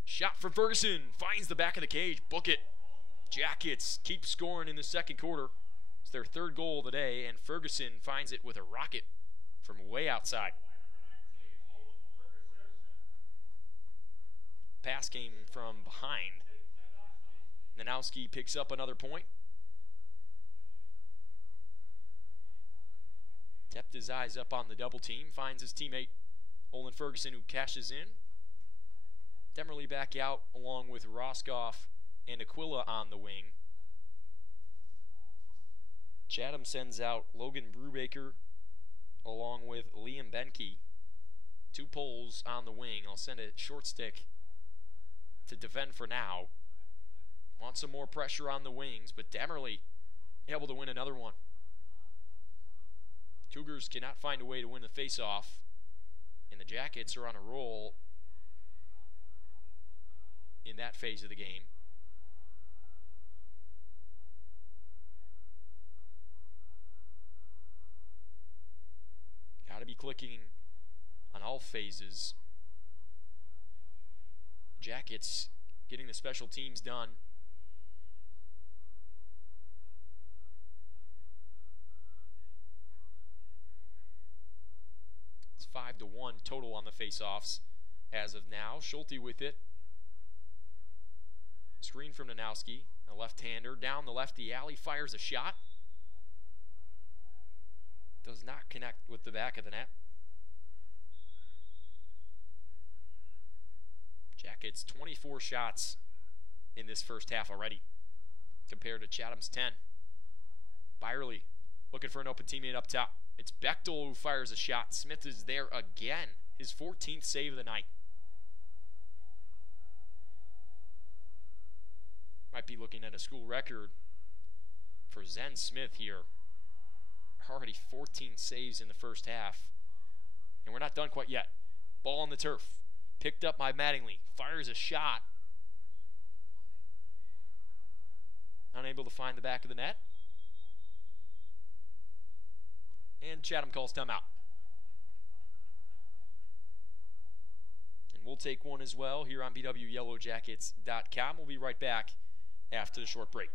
Shot from Ferguson, finds the back of the cage, book it. Jackets keep scoring in the second quarter. It's their third goal of the day, and Ferguson finds it with a rocket from way outside. Pass came from behind. Danowski picks up another point. Kept his eyes up on the double team, finds his teammate Olin Ferguson, who cashes in. Demerly back out along with Roscoff and Aquila on the wing. Chatham sends out Logan Brubaker along with Liam Benke. 2 poles on the wing. I'll send a short stick to defend for now. Want some more pressure on the wings, but Demerly able to win another one. Cougars cannot find a way to win the face-off, and the Jackets are on a roll in that phase of the game. Got to be clicking on all phases. Jackets getting the special teams done. It's 5-1 total on the face-offs as of now. Schulte with it. Screen from Danowski, a left-hander, down the lefty alley, fires a shot. Does not connect with the back of the net. Jackets 24 shots in this first half already, compared to Chatham's 10. Byerly looking for an open teammate up top. It's Bechtel who fires a shot. Smith is there again, his 14th save of the night. Might be looking at a school record for Zen Smith here. Already 14 saves in the first half. And we're not done quite yet. Ball on the turf. Picked up by Mattingly. Fires a shot. Unable to find the back of the net. And Chatham calls timeout. And we'll take one as well here on BWYellowJackets.com. We'll be right back after the short break.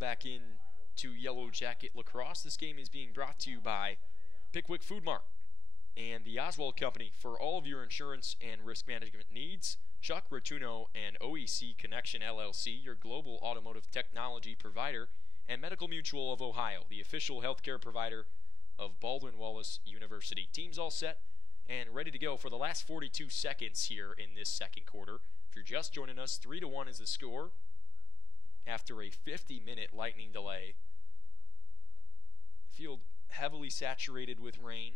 Back in to Yellow Jacket Lacrosse. This game is being brought to you by Pickwick Food Mart and the Oswald Company. For all of your insurance and risk management needs, Chuck Rotuno and OEC Connection LLC, your global automotive technology provider, and Medical Mutual of Ohio, the official healthcare provider of Baldwin Wallace University. Teams all set and ready to go for the last 42 seconds here in this second quarter. If you're just joining us, 3-1 is the score after a 50-minute lightning delay. Field heavily saturated with rain.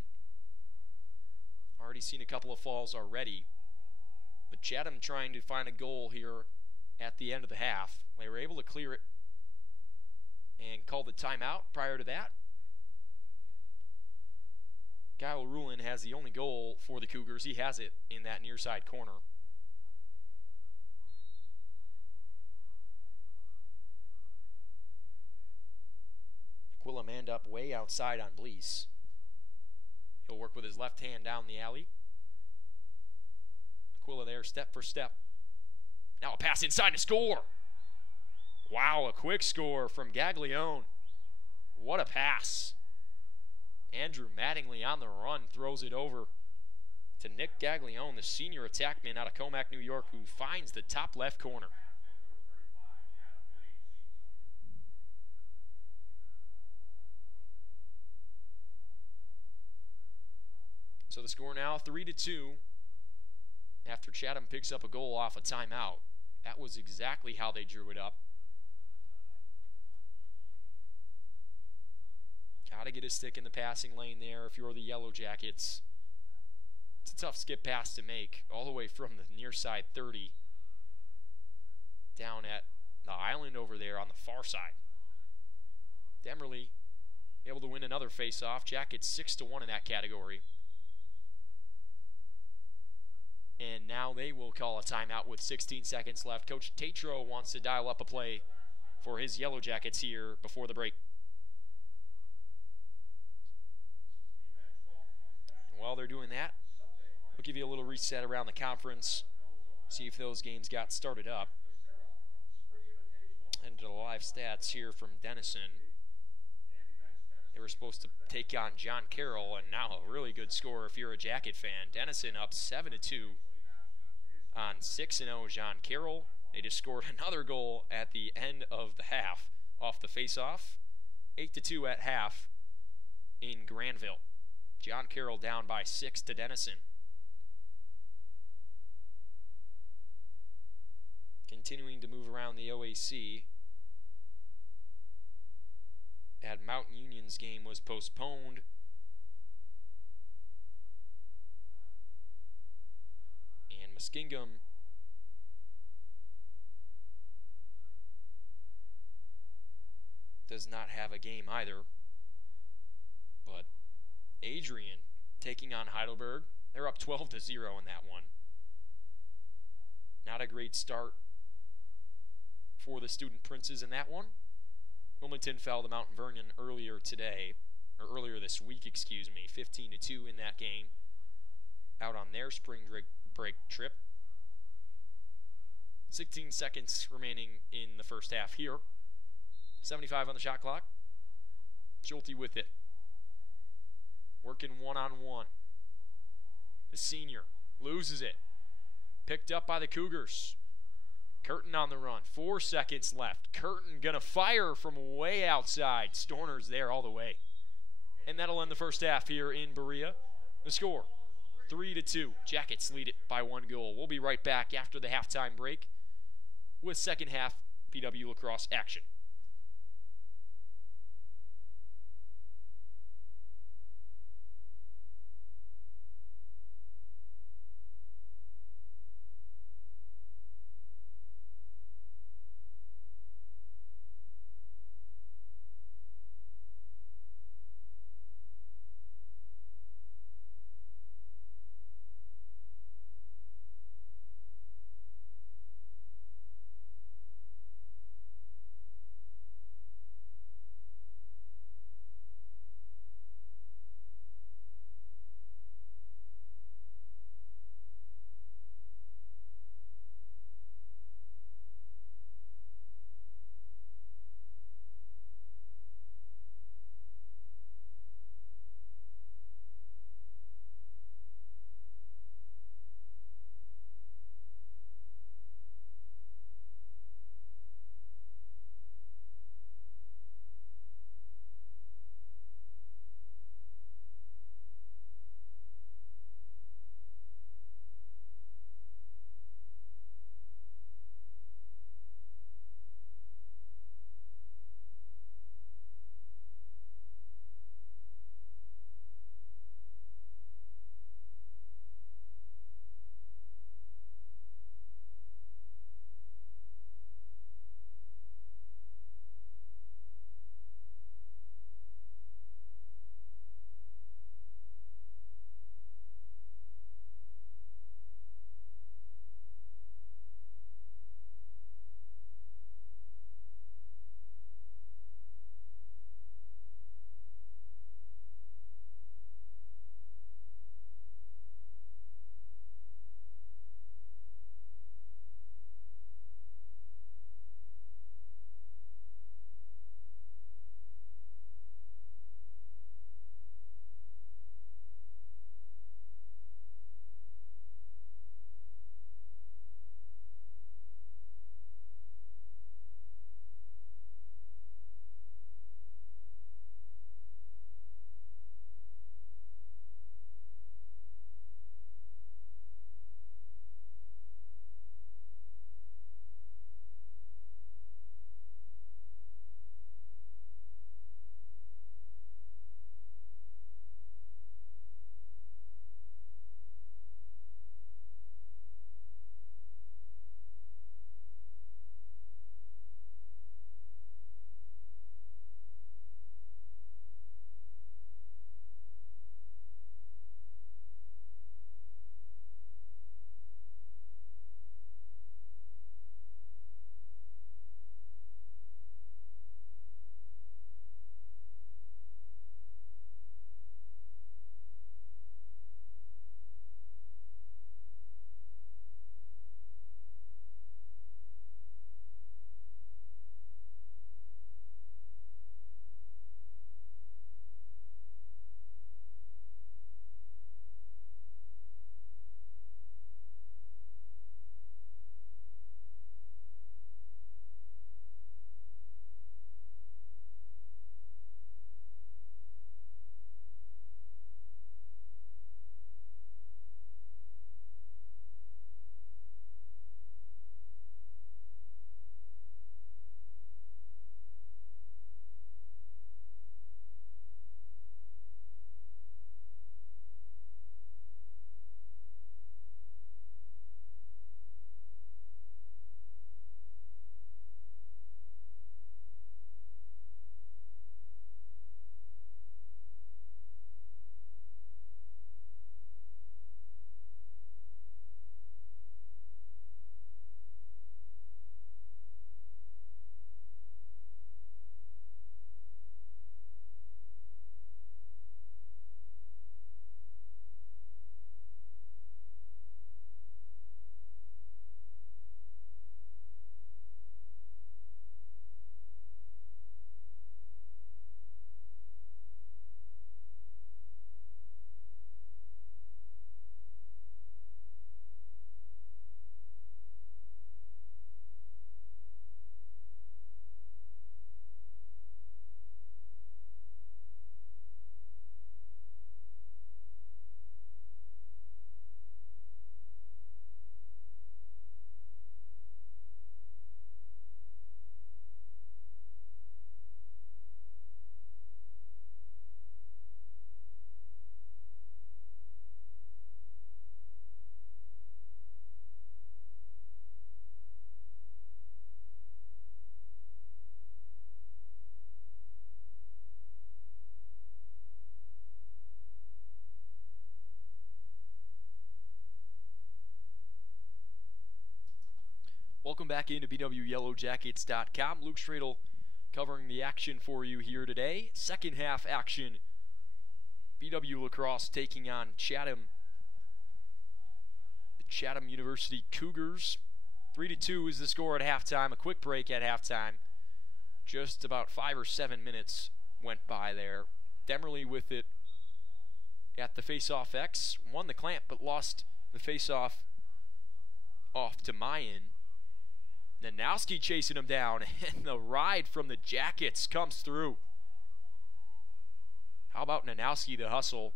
Already seen a couple of falls already. But Chatham trying to find a goal here at the end of the half. They were able to clear it and call the timeout prior to that. Kyle Rowland has the only goal for the Cougars. He has it in that near side corner. Aquila manned up way outside on Blease. He'll work with his left hand down the alley. Aquila there, step for step. Now a pass inside to score. Wow, a quick score from Gaglione. What a pass. Andrew Mattingly on the run throws it over to Nick Gaglione, the senior attackman out of Comac, New York, who finds the top left corner. So the score now 3-2 after Chatham picks up a goal off a timeout. That was exactly how they drew it up. Got to get a stick in the passing lane there if you're the Yellow Jackets. It's a tough skip pass to make all the way from the near side 30 down at the island over there on the far side. Demerly able to win another face-off. Jackets 6-1 in that category. And now they will call a timeout with 16 seconds left. Coach Tatro wants to dial up a play for his Yellow Jackets here before the break. And while they're doing that, we'll give you a little reset around the conference, see if those games got started up. And to the live stats here from Denison. They were supposed to take on John Carroll, and now a really good score if you're a Jacket fan. Denison up 7-2 on 6-0 John Carroll. They just scored another goal at the end of the half off the face-off. 8-2 at half in Granville. John Carroll down by 6 to Denison. Continuing to move around the OAC. That Mountain Union's game was postponed. And Muskingum does not have a game either. But Adrian taking on Heidelberg. They're up 12-0 in that one. Not a great start for the Student Princes in that one. Wilmington fell to Mount Vernon earlier this week, 15-2 in that game, out on their spring break trip. 16 seconds remaining in the first half here. 75 on the shot clock. Schulte with it. Working one-on-one. The senior loses it. Picked up by the Cougars. Curtin on the run. 4 seconds left. Curtin gonna fire from way outside. Storner's there all the way. And that'll end the first half here in Berea. The score, 3-2. Jackets lead it by 1 goal. We'll be right back after the halftime break with second half BW Lacrosse action. Welcome back into BWYellowJackets.com. Luke Stradel covering the action for you here today. Second half action. BW Lacrosse taking on Chatham. The Chatham University Cougars. 3-2 is the score at halftime. A quick break at halftime. Just about 5 or 7 minutes went by there. Demerly with it at the face-off X. Won the clamp but lost the face-off off to Mayan. Nanowski chasing him down, and the ride from the Jackets comes through. How about Nanowski, the hustle?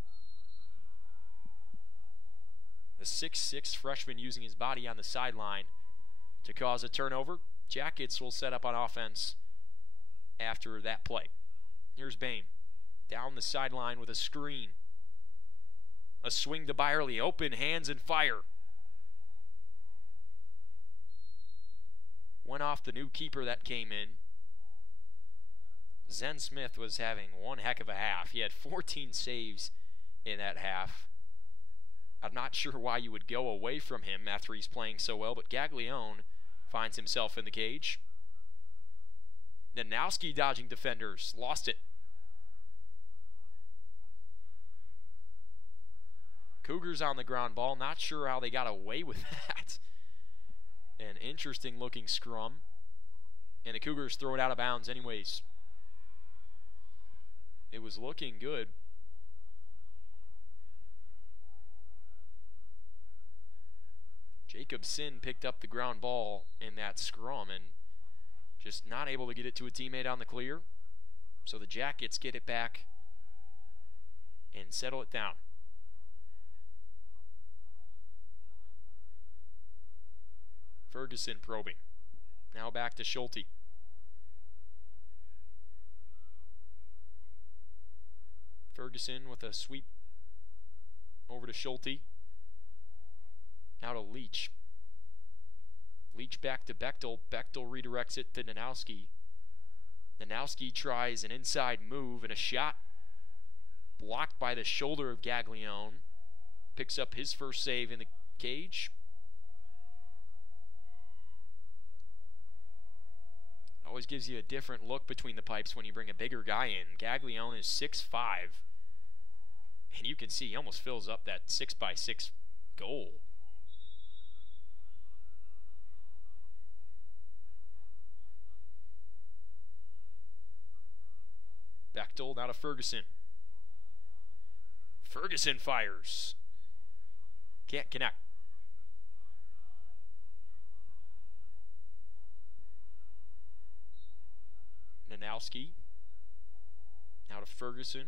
The 6'6" freshman using his body on the sideline to cause a turnover. Jackets will set up on offense after that play. Here's Bain down the sideline with a screen. A swing to Byerly, open hands and fire. Went off the new keeper that came in. Zen Smith was having one heck of a half. He had 14 saves in that half. I'm not sure why you would go away from him after he's playing so well, but Gaglione finds himself in the cage. Nanowski dodging defenders, lost it. Cougars on the ground ball, not sure how they got away with that. An interesting looking scrum. And the Cougars throw it out of bounds anyways. It was looking good. Jacobson picked up the ground ball in that scrum and just not able to get it to a teammate on the clear. So the Jackets get it back and settle it down. Ferguson probing. Now back to Schulte. Ferguson with a sweep over to Schulte. Now to Leach. Leach back to Bechtel. Bechtel redirects it to Nanowski. Nanowski tries an inside move and a shot blocked by the shoulder of Gaglione. Picks up his first save in the cage. Always gives you a different look between the pipes when you bring a bigger guy in. Gaglione is 6'5", and you can see he almost fills up that 6x6 goal. Bechtel now to Ferguson. Ferguson fires. Can't connect. Nanowski. Now to Ferguson.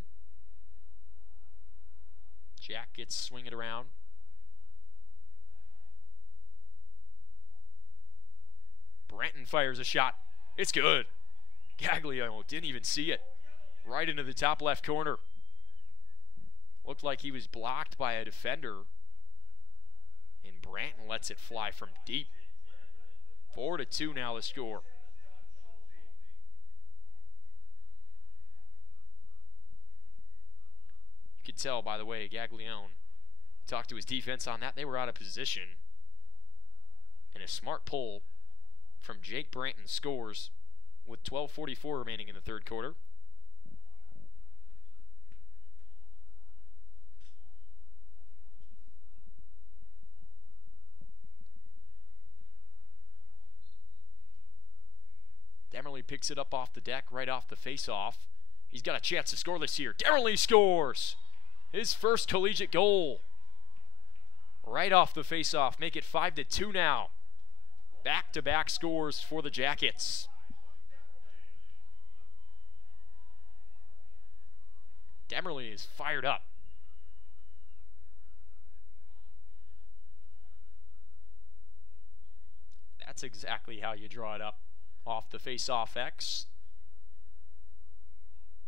Jack gets swing it around. Branton fires a shot. It's good. Gaglione didn't even see it. Right into the top left corner. Looked like he was blocked by a defender. And Branton lets it fly from deep. 4-2 now the score. You could tell, by the way, Gaglione talked to his defense on that. They were out of position. And a smart pull from Jake Branton scores with 12:44 remaining in the third quarter. Demerly picks it up off the deck, right off the face-off. He's got a chance to score this here. Demerly scores his first collegiate goal. Right off the face-off, make it 5-2 now. Back-to-back scores for the Jackets. Demerly is fired up. That's exactly how you draw it up. Off the face-off X.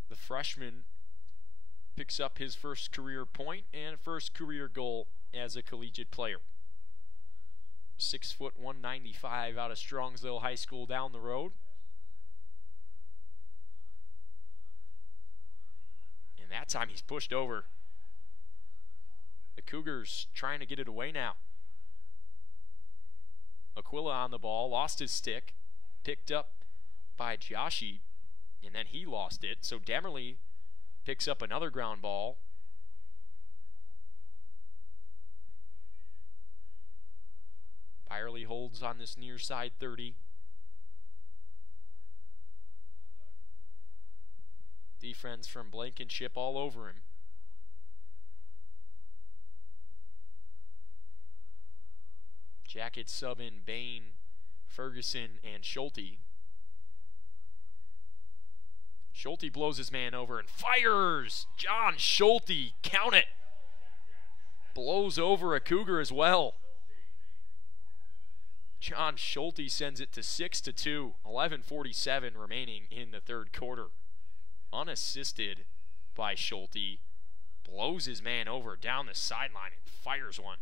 The freshman picks up his first career point and first career goal as a collegiate player. 6 foot 195 out of Strongsville High School down the road. And that time he's pushed over. The Cougars trying to get it away now. Aquila on the ball, lost his stick, picked up by Joshi, and then he lost it. So Demerly picks up another ground ball. Byerly holds on this near side 30. Defense from Blankenship all over him. Jackets sub in Bain, Ferguson, and Schulte. Schulte blows his man over and fires! John Schulte, count it! Blows over a Cougar as well. John Schulte sends it to 6-2, 11:47 remaining in the third quarter. Unassisted by Schulte, blows his man over down the sideline and fires one.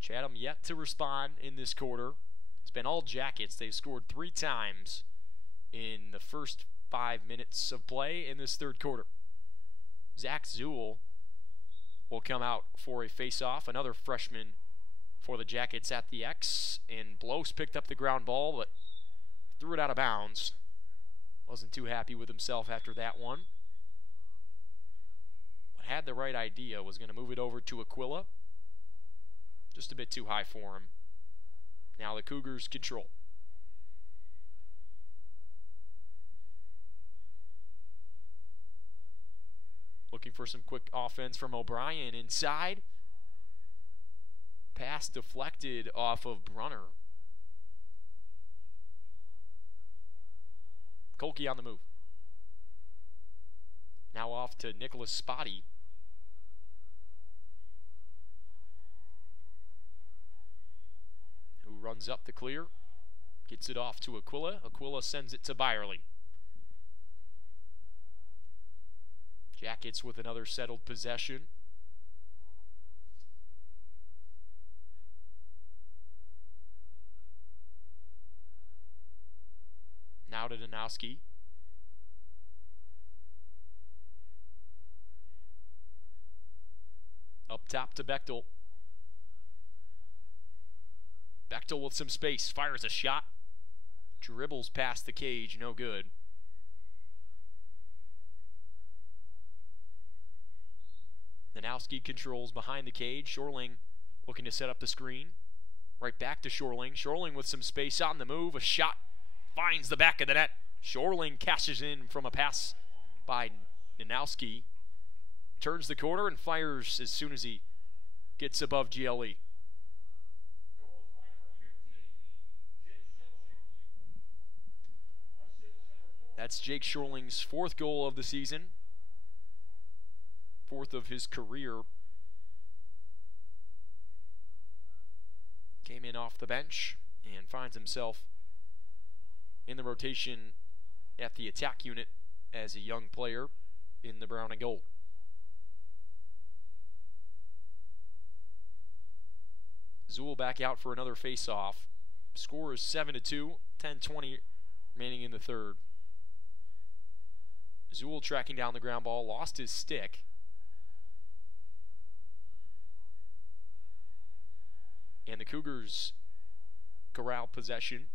Chatham yet to respond in this quarter. It's been all Jackets. They've scored 3 times in the first 5 minutes of play in this third quarter. Zach Zuhl will come out for a face-off, another freshman for the Jackets at the X, and Blos picked up the ground ball but threw it out of bounds. Wasn't too happy with himself after that one, but had the right idea, was going to move it over to Aquila. Just a bit too high for him. Now the Cougars control. Looking for some quick offense from O'Brien inside. Pass deflected off of Brunner. Kolke on the move. Now off to Nicholas Spotty. Who runs up the clear. Gets it off to Aquila. Aquila sends it to Byerly. Jackets with another settled possession. Now to Danowski. Up top to Bechtel. Bechtel with some space, fires a shot. Dribbles past the cage, no good. Danowski controls behind the cage. Shorling looking to set up the screen. Right back to Shorling. Shorling with some space on the move. A shot finds the back of the net. Shorling cashes in from a pass by Danowski. Turns the corner and fires as soon as he gets above GLE. That's Jake Shorling's 4th goal of the season. 4th of his career. Came in off the bench and finds himself in the rotation at the attack unit as a young player in the brown and gold. Zuhl back out for another face-off. Score is 7-2, 10:20 remaining in the third. Zuhl tracking down the ground ball, lost his stick. And the Cougars corral possession.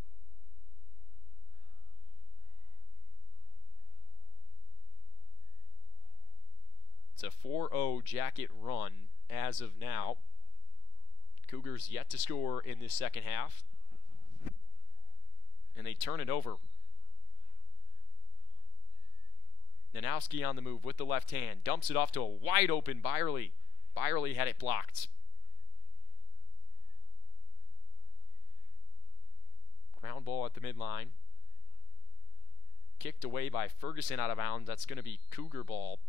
It's a 4-0 Jacket run as of now. Cougars yet to score in this second half. And they turn it over. Danowski on the move with the left hand. Dumps it off to a wide open Byerly. Byerly had it blocked. Ground ball at the midline. Kicked away by Ferguson out of bounds. That's going to be Cougar ball.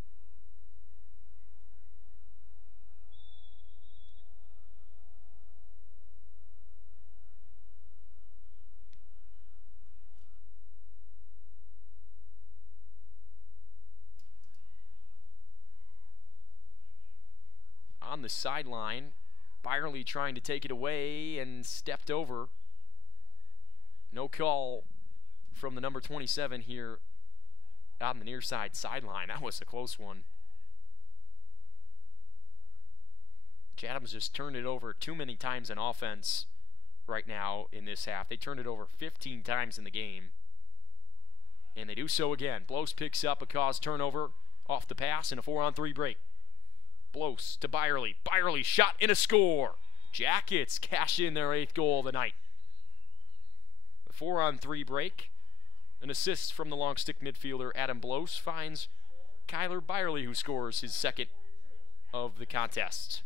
On the sideline, Byerly trying to take it away and stepped over. No call from the number 27 here on the near side sideline. That was a close one. Chatham's just turned it over too many times in offense right now in this half. They turned it over 15 times in the game. And they do so again. Blos picks up a caused turnover off the pass and a 4-on-3 break. Blos to Byerly. Byerly shot and a score. Jackets cash in their 8th goal of the night. The 4-on-3 break. An assist from the long stick midfielder Adam Blos finds Kyler Byerly, who scores his 2nd of the contest.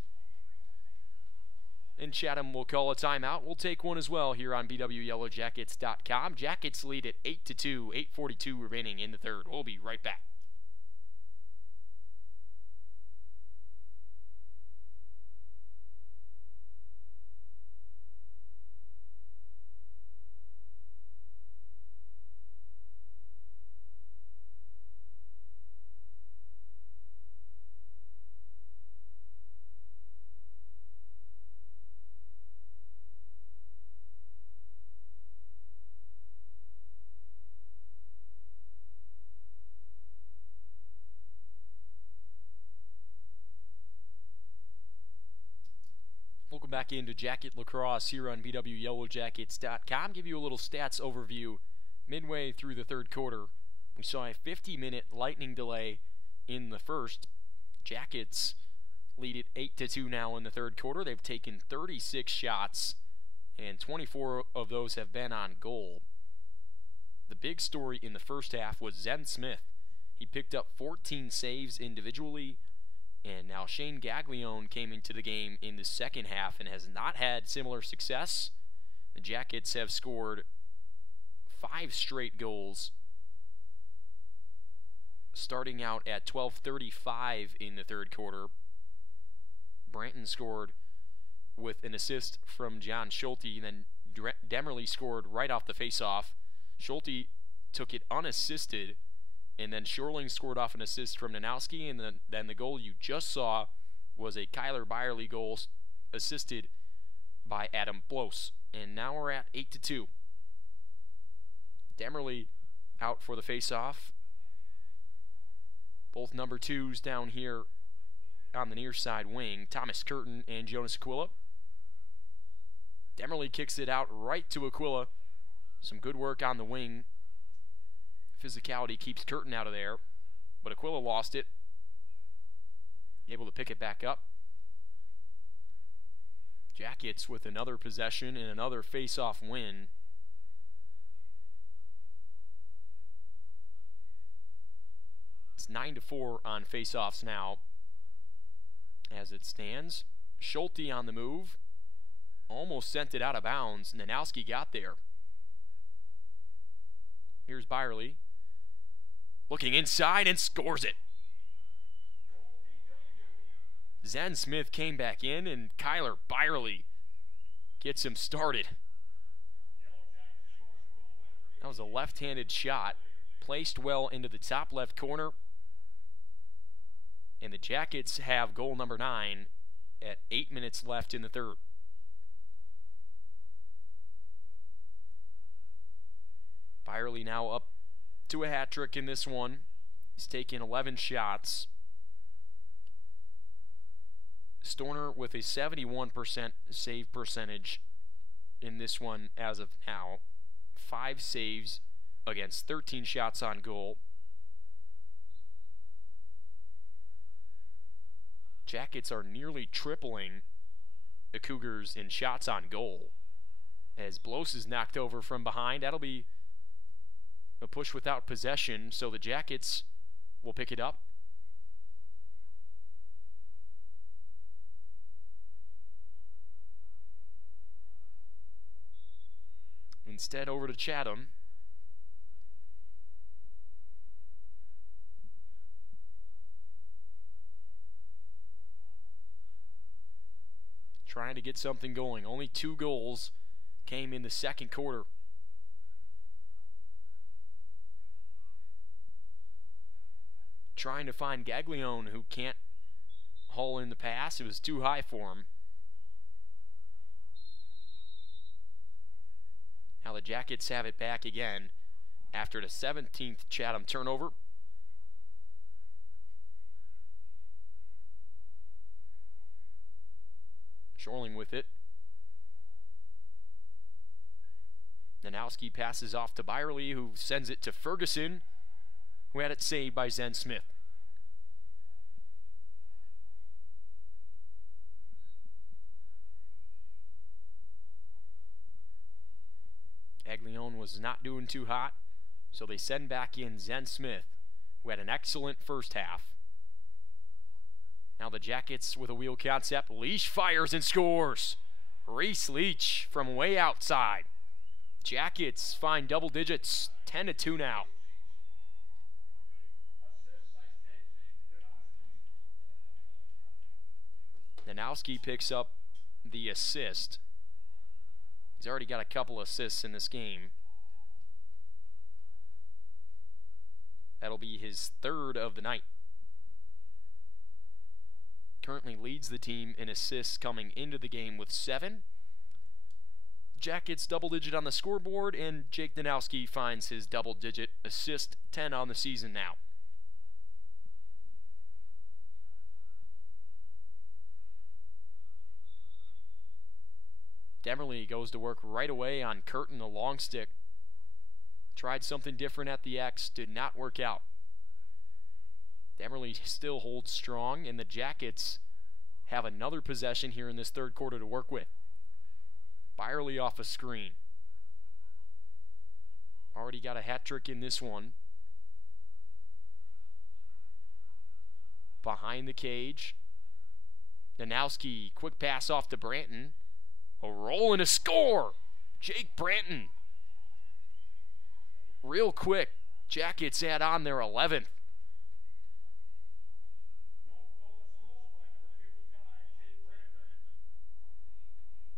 And Chatham will call a timeout. We'll take one as well here on BWYellowJackets.com. Jackets lead at 8-2, 8:42 remaining in the 3rd. We'll be right back. Welcome back into Jacket Lacrosse here on BWYellowJackets.com. Give you a little stats overview midway through the 3rd quarter. We saw a 50-minute lightning delay in the 1st. Jackets lead at 8-2 now in the 3rd quarter. They've taken 36 shots, and 24 of those have been on goal. The big story in the first half was Zen Smith. He picked up 14 saves individually. And now Shane Gaglione came into the game in the 2nd half and has not had similar success. The Jackets have scored 5 straight goals, starting out at 12:35 in the 3rd quarter. Branton scored with an assist from John Schulte, then Demerly scored right off the faceoff. Schulte took it unassisted, and then Shorling scored off an assist from Nanowski, and then the goal you just saw was a Kyler Byerly goal assisted by Adam Blos. And now we're at 8-2. Demerly out for the faceoff. Both number 2s down here on the near side wing, Thomas Curtin and Jonas Aquila. Demerly kicks it out right to Aquila. Some good work on the wing. Physicality keeps Curtin out of there, but Aquila lost it. Able to pick it back up. Jackets with another possession and another face-off win. It's 9-4 on face-offs now as it stands. Schulte on the move. Almost sent it out of bounds. Nanowski got there. Here's Byerly. Looking inside and scores it. Zen Smith came back in, and Kyler Byerly gets him started. That was a left-handed shot, placed well into the top left corner. And the Jackets have goal number 9 at 8 minutes left in the 3rd. Byerly now up to a hat trick in this one. He's taken 11 shots. Storner with a 71% save percentage in this one as of now. 5 saves against 13 shots on goal. Jackets are nearly tripling the Cougars in shots on goal. As Blos is knocked over from behind, that'll be a push without possession, so the Jackets will pick it up. Instead, over to Chatham. Trying to get something going. Only 2 goals came in the 2nd quarter. Trying to find Gaglione, who can't haul in the pass. It was too high for him. Now the Jackets have it back again after the 17th Chatham turnover. Shorling with it. Nanowski passes off to Byerly, who sends it to Ferguson, who had it saved by Zen Smith. Aglione was not doing too hot, so they send back in Zen Smith, who had an excellent first half. Now the Jackets with a wheel concept. Leach fires and scores. Reese Leach from way outside. Jackets find double digits, 10-2 now. Nanowski picks up the assist. He's already got a couple assists in this game. That'll be his third of the night. Currently leads the team in assists coming into the game with 7. Jackets double digit on the scoreboard, and Jake Nanowski finds his double digit assist, 10 on the season now. Demerly goes to work right away on Curtin, a long stick. Tried something different at the X, did not work out. Demerly still holds strong, and the Jackets have another possession here in this third quarter to work with. Byerly off a screen. Already got a hat trick in this one. Behind the cage. Nanowski, quick pass off to Branton. A roll and a score! Jake Branton. Real quick, Jackets add on their 11th.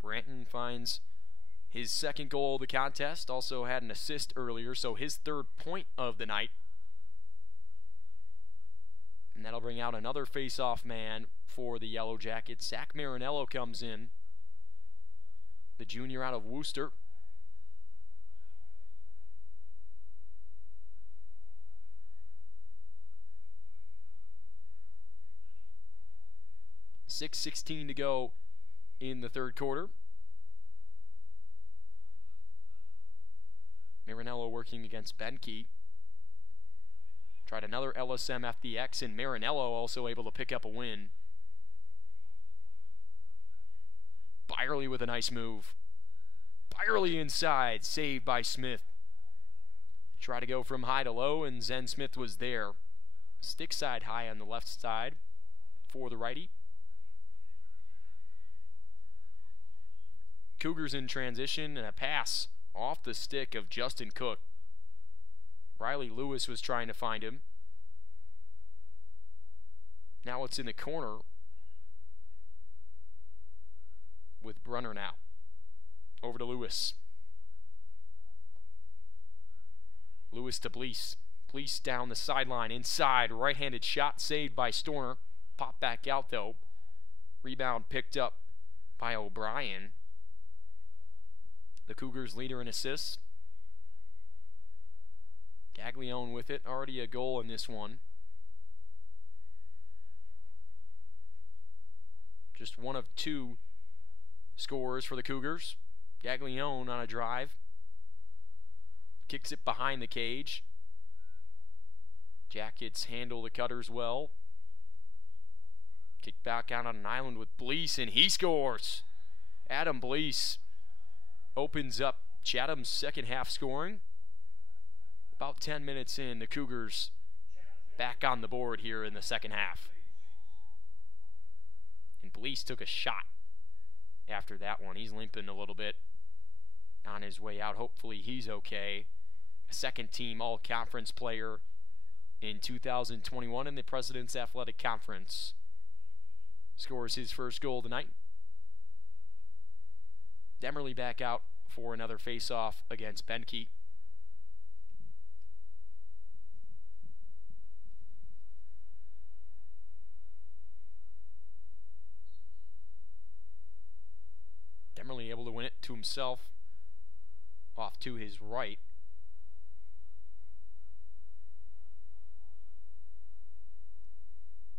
Branton finds his second goal of the contest, also had an assist earlier, so his third point of the night. And that'll bring out another face-off man for the Yellow Jackets. Zach Marinello comes in, the junior out of Worcester. .6:16 to go in the third quarter. Marinello working against Benke. Tried another LSM FDX, and Marinello also able to pick up a win. Byerly with a nice move. Byerly inside, saved by Smith. Try to go from high to low, and Zen Smith was there. Stick side high on the left side for the righty. Cougars in transition, and a pass off the stick of Justin Cook. Riley Lewis was trying to find him. Now it's in the corner with Brunner now. Over to Lewis. Lewis to Blease. Blease down the sideline, inside, right-handed shot saved by Storner. Pop back out though. Rebound picked up by O'Brien. The Cougars leader in assists. Gaglione with it, already a goal in this one. Just one of 2 scores for the Cougars. Gaglione on a drive. Kicks it behind the cage. Jackets handle the cutters well. Kicked back out on an island with Blease, and he scores. Adam Blease opens up Chatham's second half scoring. About 10 minutes in, the Cougars back on the board here in the second half. And Blease took a shot after that one. He's limping a little bit on his way out. Hopefully he's okay. A second team all-conference player in 2021 in the President's Athletic Conference. Scores his first goal tonight. Demerly back out for another face-off against Benke. Demerly able to win it to himself, off to his right.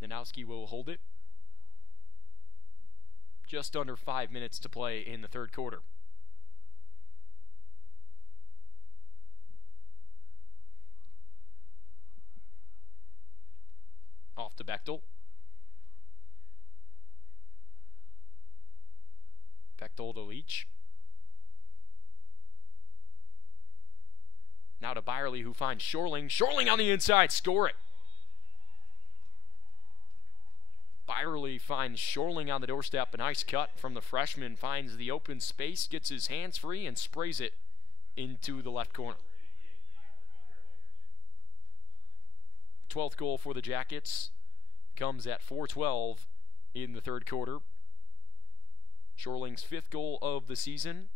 Nanowski will hold it. Just under 5 minutes to play in the third quarter. Off to Bechtel. Bechtel to Leach. Now to Byerly, who finds Shorling. Shorling on the inside, score it. Byerly finds Shorling on the doorstep. A nice cut from the freshman. Finds the open space, gets his hands free, and sprays it into the left corner. 12th goal for the Jackets comes at 4:12 in the third quarter. Shorling's 5th goal of the season.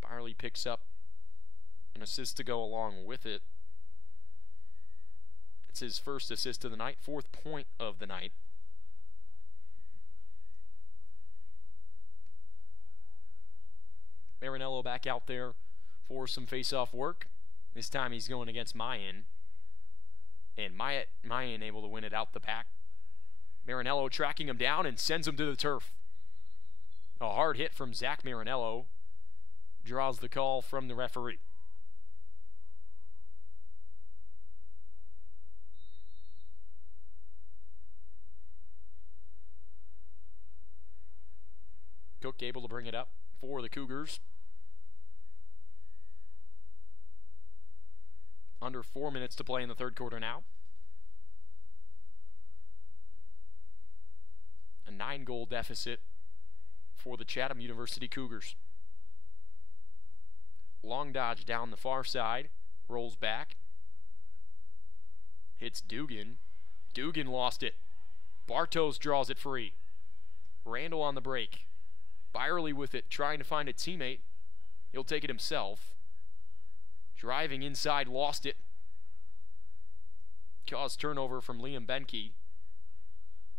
Byerly picks up an assist to go along with it. It's his first assist of the night, 4th point of the night. Marinello back out there for some face-off work. This time he's going against Mayan. And Mayan able to win it out the back. Marinello tracking him down and sends him to the turf. A hard hit from Zach Marinello draws the call from the referee. Cook able to bring it up for the Cougars. Under 4 minutes to play in the third quarter now. A 9-goal deficit for the Chatham University Cougars. Long dodge down the far side. Rolls back. Hits Dugan. Dugan lost it. Bartos draws it free. Randall on the break. Byerly with it, trying to find a teammate. He'll take it himself. Driving inside, lost it. Caused turnover from Liam Benke.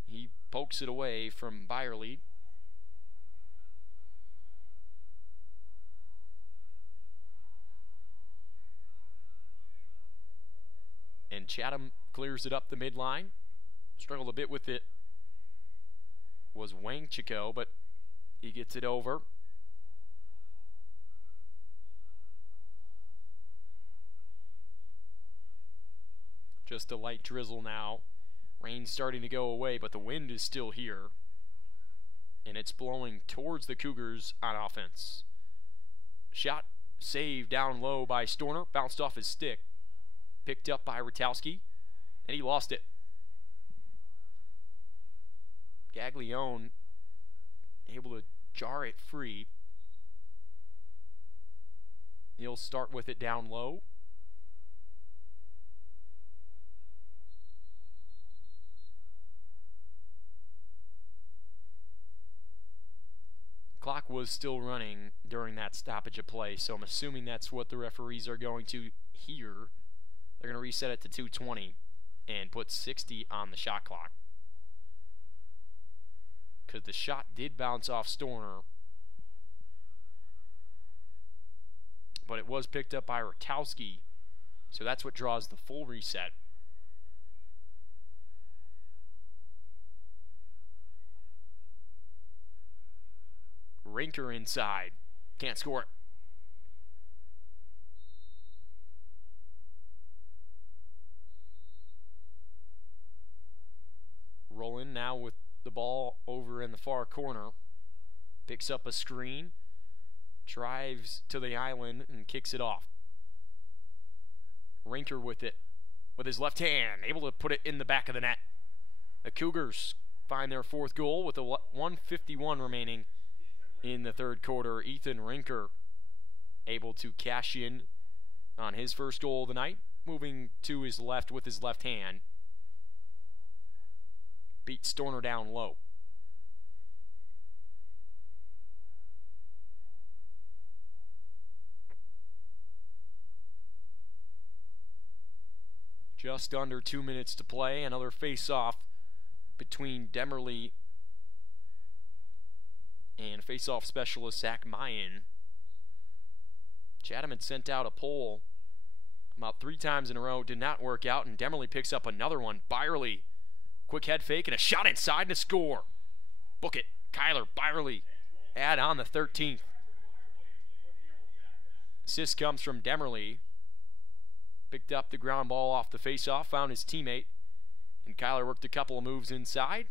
He pokes it away from Byerly. And Chatham clears it up the midline. Struggled a bit with it. Was Wang Chico, but he gets it over. Just a light drizzle now. Rain's starting to go away, but the wind is still here. And it's blowing towards the Cougars on offense. Shot saved down low by Storner. Bounced off his stick. Picked up by Ratowski. And he lost it. Gaglione able to jar it free. He'll start with it down low. Clock was still running during that stoppage of play, so I'm assuming that's what the referees are going to hear. They're going to reset it to 2:20 and put 60 on the shot clock. Because the shot did bounce off Storner. But it was picked up by Ratowski, so that's what draws the full reset. Rinker inside. Can't score it. Rowland now with the ball over in the far corner. Picks up a screen. Drives to the island and kicks it off. Rinker with it. With his left hand. Able to put it in the back of the net. The Cougars find their 4th goal with a 1:51 remaining in the third quarter. Ethan Rinker able to cash in on his first goal of the night. Moving to his left with his left hand. Beat Storner down low. Just under 2 minutes to play. Another face-off between Demerly and face-off specialist Zach Mayan. Chatham had sent out a poll about 3 times in a row. Did not work out, and Demerly picks up another one. Byerly, quick head fake and a shot inside and a score. Book it. Kyler Byerly add on the 13th. Assist comes from Demerly. Picked up the ground ball off the faceoff, found his teammate, and Kyler worked a couple of moves inside,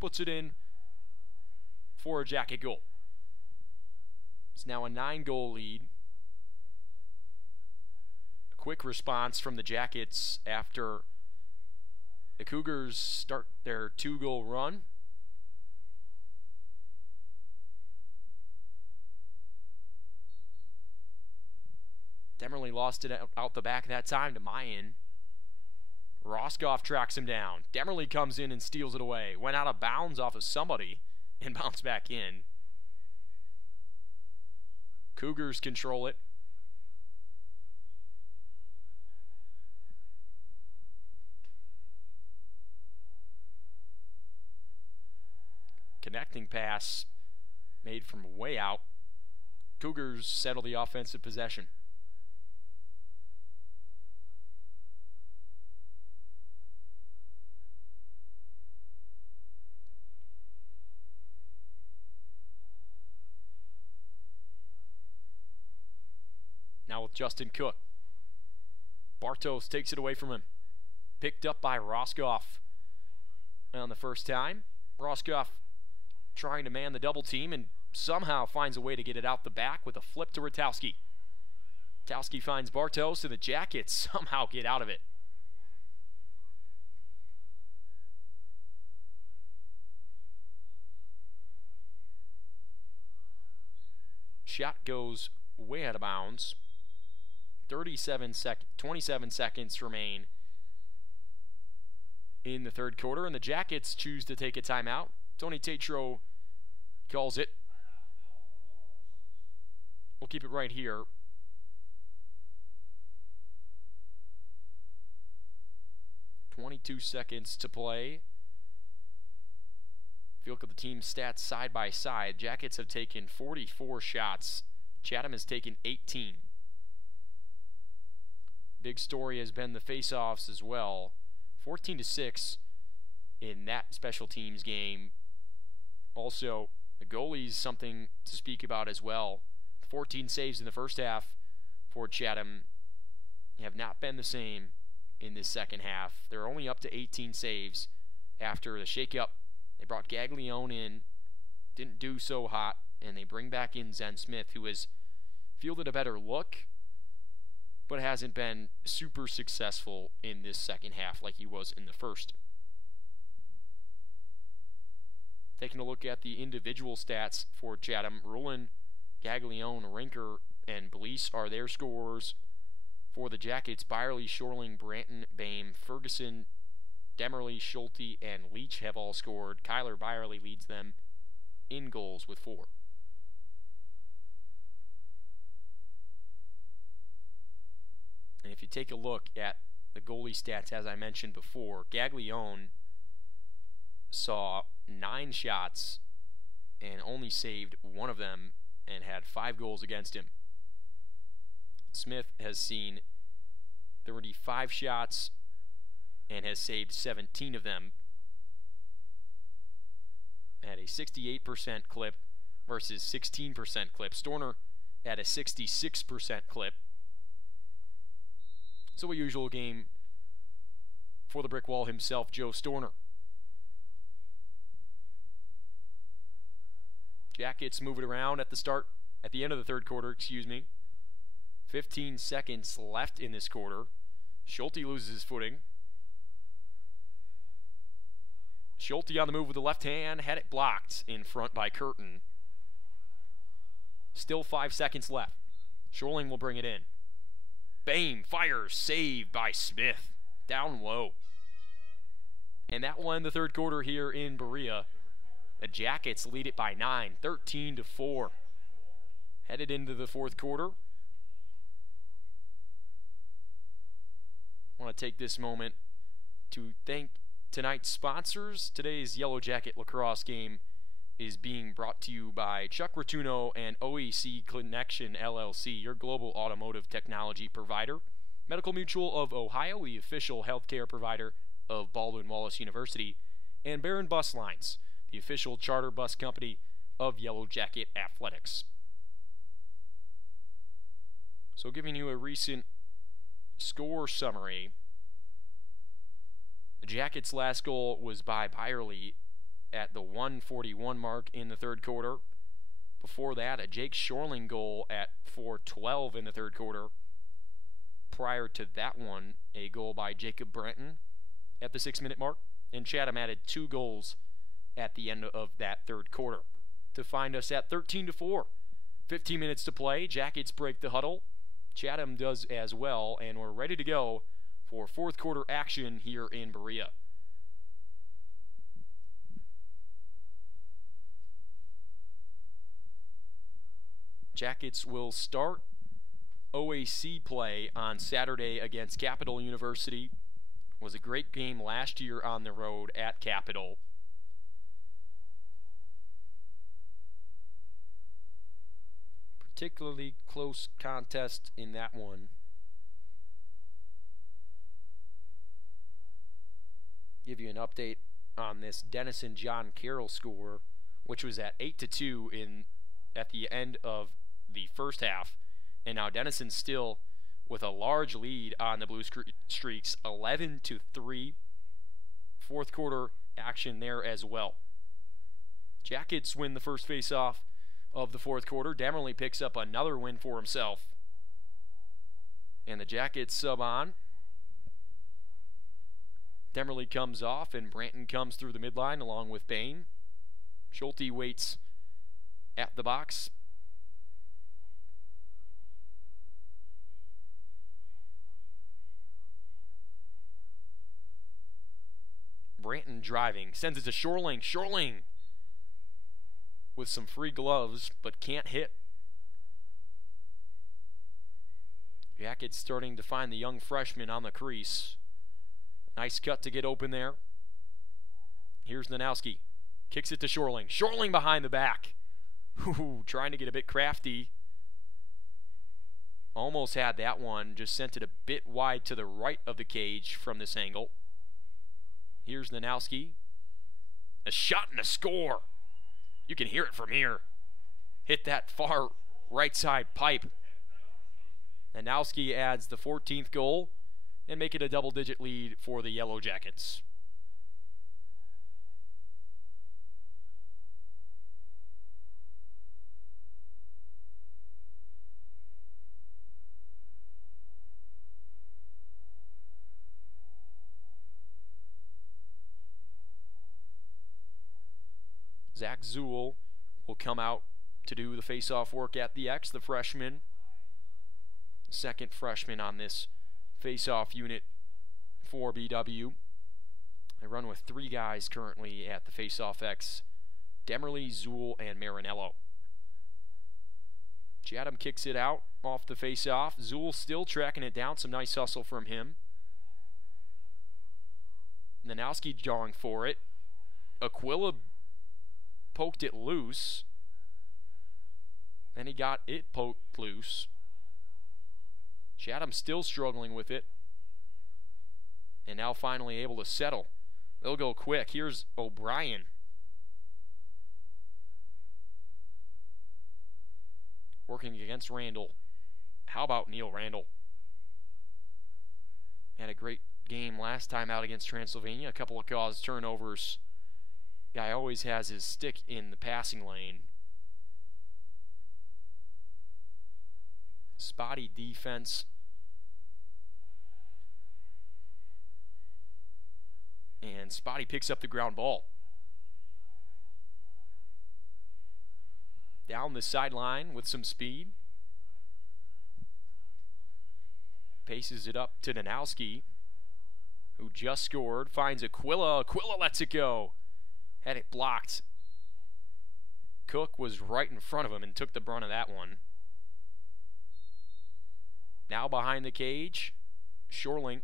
puts it in for a Jacket goal. It's now a 9-goal lead. A quick response from the Jackets after the Cougars start their 2-goal run. Demerly lost it out the back that time to Mayan. Roscoff tracks him down. Demerly comes in and steals it away. Went out of bounds off of somebody and bounced back in. Cougars control it. Connecting pass made from way out. Cougars settle the offensive possession. Now with Justin Cook. Bartos takes it away from him. Picked up by Roscoff on the first time. Roscoff trying to man the double team and somehow finds a way to get it out the back with a flip to Ratowski. Ratowski finds Bartos and the Jackets somehow get out of it. Shot goes way out of bounds. 27 seconds remain in the third quarter, and the Jackets choose to take a timeout. Tony Tatro calls it. We'll keep it right here. .22 seconds to play. If you look at the team stats side by side, Jackets have taken 44 shots. Chatham has taken 18. Big story has been the face-offs as well. 14-6 in that special teams game. Also, the goalies, something to speak about as well. 14 saves in the first half for Chatham have not been the same in this second half. They're only up to 18 saves after the shakeup. They brought Gaglione in, didn't do so hot, and they bring back in Zen Smith, who has fielded a better look, but hasn't been super successful in this second half like he was in the first. Taking a look at the individual stats for Chatham, Rowland, Gaglione, Rinker, and Blease are their scorers. For the Jackets, Byerly, Shorling, Branton, Bame, Ferguson, Demerly, Schulte, and Leach have all scored. Kyler Byerly leads them in goals with 4. And if you take a look at the goalie stats, as I mentioned before, Gaglione saw 9 shots and only saved 1 of them and had 5 goals against him. Smith has seen 35 shots and has saved 17 of them at a 68% clip versus 16% clip. Storner at a 66% clip. So a usual game for the brick wall himself, Joe Storner. Jackets move it around at the end of the third quarter, 15 seconds left in this quarter. Schulte loses his footing. Schulte on the move with the left hand, had it blocked in front by Curtin. Still 5 seconds left. Shorling will bring it in. Bame fires, saved by Smith. Down low. And that will end the third quarter here in Berea. The Jackets lead it by 9, 13-4. Headed into the fourth quarter. I want to take this moment to thank tonight's sponsors. Today's Yellow Jacket lacrosse game is being brought to you by Chuck Rotuno and OEC Connection LLC, your global automotive technology provider. Medical Mutual of Ohio, the official healthcare provider of Baldwin Wallace University. And Barron Bus Lines, the official charter bus company of Yellow Jacket Athletics. So giving you a recent score summary, the Jackets' last goal was by Byerly at the 1:41 mark in the third quarter. Before that, a Jake Shorling goal at 4:12 in the third quarter. Prior to that one, a goal by Jacob Brenton at the 6-minute mark, and Chatham added 2 goals at the end of that third quarter to find us at 13-4. 15 minutes to play. Jackets break the huddle. Chatham does as well, and we're ready to go for fourth quarter action here in Berea. Jackets will start OAC play on Saturday against Capital University. It was a great game last year on the road at Capital. Particularly close contest in that one. Give you an update on this Denison John Carroll score, which was at 8-2 at the end of the first half, and now Denison still with a large lead on the Blue Streaks, 11-3. Fourth quarter action there as well. Jackets win the first face-off of the fourth quarter. Demerly picks up another win for himself, and the Jackets sub on. Demerly comes off, and Branton comes through the midline along with Bain. Schulte waits at the box. Branton driving, sends it to Shorling. Shorling with some free gloves, but can't hit. Jackets starting to find the young freshman on the crease. Nice cut to get open there. Here's Nanowski. Kicks it to Shorling. Shorling behind the back. Ooh, trying to get a bit crafty. Almost had that one. Just sent it a bit wide to the right of the cage from this angle. Here's Nanowski. A shot and a score. You can hear it from here. Hit that far right side pipe. Nanowski adds the 14th goal and make it a double-digit lead for the Yellow Jackets. Zach Zool will come out to do the face-off work at the X, the freshman. Second freshman on this face-off unit for BW. They run with 3 guys currently at the face-off X: Demerly, Zool, and Marinello. Chatham kicks it out off the face-off. Zool still tracking it down. Some nice hustle from him. Nanowski drawing for it. Aquila poked it loose. Then he got it poked loose. Chatham still struggling with it. And now finally able to settle. They'll go quick. Here's O'Brien. Working against Randall. How about Neil Randall? Had a great game last time out against Transylvania. A couple of caused turnovers. Guy always has his stick in the passing lane. Spotty defense. And Spotty picks up the ground ball. Down the sideline with some speed. Paces it up to Nanowski, who just scored. Finds Aquila. Aquila lets it go. Had it blocked. Cook was right in front of him and took the brunt of that one. Now behind the cage, Shorling.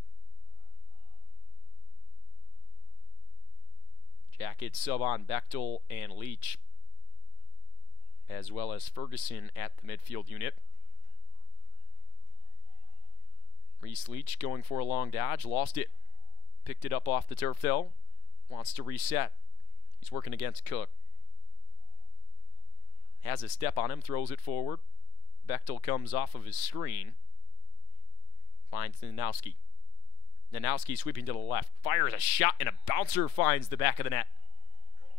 Jackets sub on Bechtel and Leach, as well as Ferguson at the midfield unit. Reese Leach going for a long dodge, lost it. Picked it up off the turf though. Wants to reset. He's working against Cook. Has a step on him, throws it forward. Bechtel comes off of his screen. Finds Nanowski. Nanowski sweeping to the left. Fires a shot and a bouncer finds the back of the net.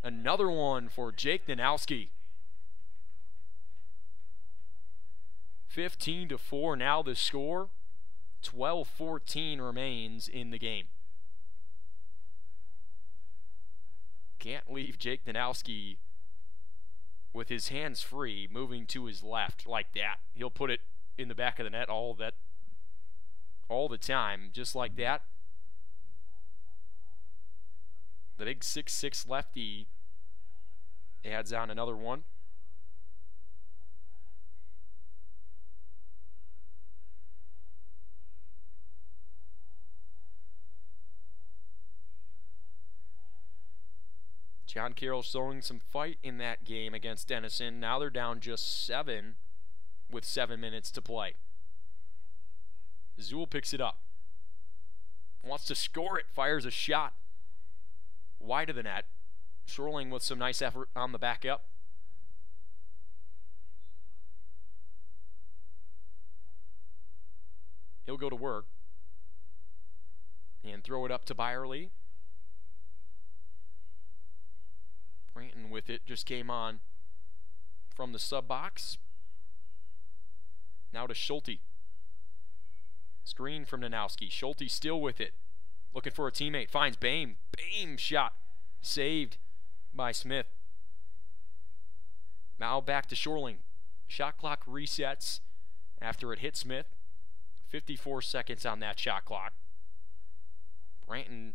Another one for Jake Nanowski. 15-4 now the score. 12-14 remains in the game. Can't leave Jake Nanowski with his hands free, moving to his left like that. He'll put it in the back of the net all the time, just like that. The big 6'6" lefty adds on another one. John Carroll showing some fight in that game against Denison. Now they're down just 7 with 7 minutes to play. Zool picks it up. Wants to score it. Fires a shot wide of the net. Shorling with some nice effort on the backup. He'll go to work and throw it up to Byerly. Branton with it, just came on from the sub box. Now to Schulte. Screen from Nanowski. Schulte still with it. Looking for a teammate. Finds Boehm. Boehm shot. Saved by Smith. Now back to Shorling. Shot clock resets after it hit Smith. 54 seconds on that shot clock. Branton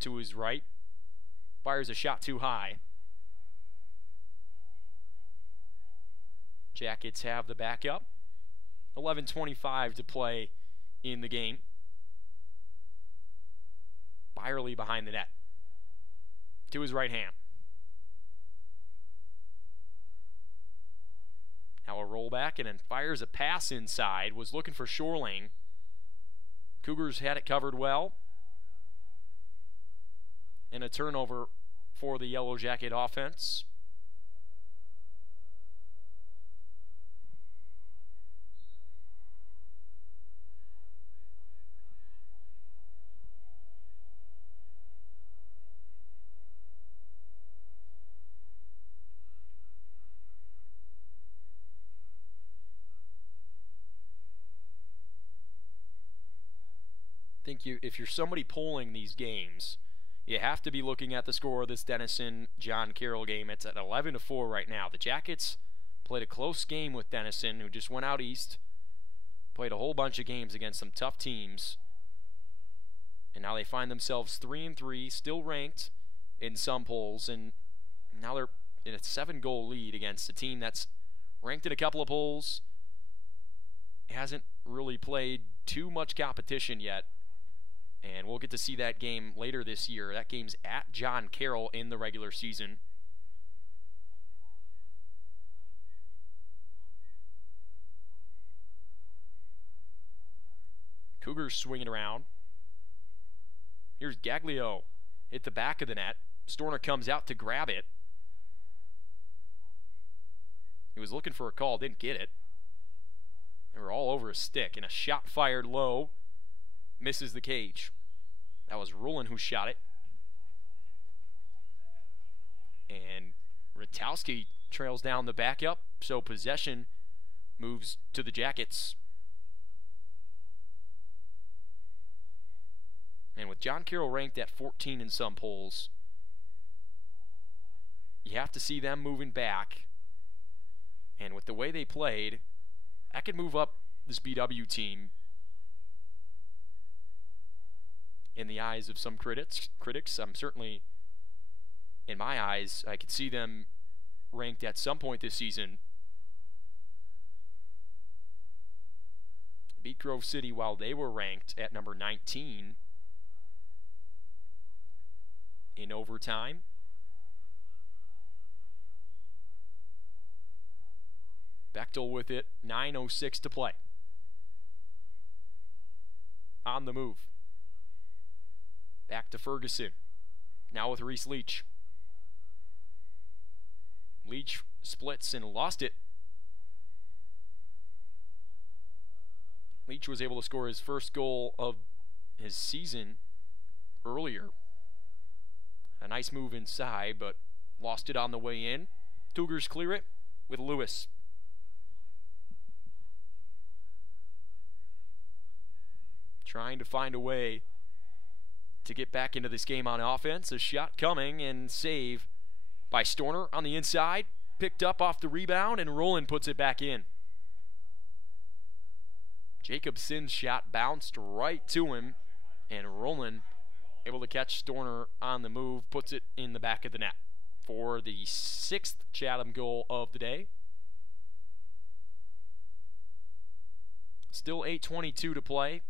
to his right. Fires a shot too high. Jackets have the backup. 11:25 to play in the game. Byerly behind the net. To his right hand. Now a rollback and then fires a pass inside. Was looking for Shorling. Cougars had it covered well. And a turnover for the Yellow Jacket offense. I think if you're somebody polling these games, you have to be looking at the score of this Denison-John Carroll game. It's at 11-4 right now. The Jackets played a close game with Denison, who just went out east, played a whole bunch of games against some tough teams, and now they find themselves 3-3, still ranked in some polls, and now they're in a 7-goal lead against a team that's ranked in a couple of polls, hasn't really played too much competition yet. And we'll get to see that game later this year. That game's at John Carroll in the regular season. Cougars swinging around. Here's Gaglio. Hit the back of the net. Storner comes out to grab it. He was looking for a call, didn't get it. They were all over his stick, and a shot fired low. Misses the cage. That was Rowland who shot it. And Rutowski trails down the backup, so possession moves to the Jackets. And with John Carroll ranked at 14 in some polls, you have to see them moving back. And with the way they played, that could move up this BW team in the eyes of some critics. Certainly, in my eyes, I could see them ranked at some point this season. Beat Grove City while they were ranked at number 19 in overtime. Bechtel with it, 9:06 to play. On the move. Back to Ferguson. Now with Reese Leach. Leach splits and lost it. Leach was able to score his first goal of his season earlier. A nice move inside, but lost it on the way in. Cougars clear it with Lewis. Trying to find a way to get back into this game on offense. A shot coming and save by Storner on the inside. Picked up off the rebound, and Rowland puts it back in. Jacobson's shot bounced right to him, and Rowland able to catch Storner on the move, puts it in the back of the net for the 6th Chatham goal of the day. Still 8:22 to play.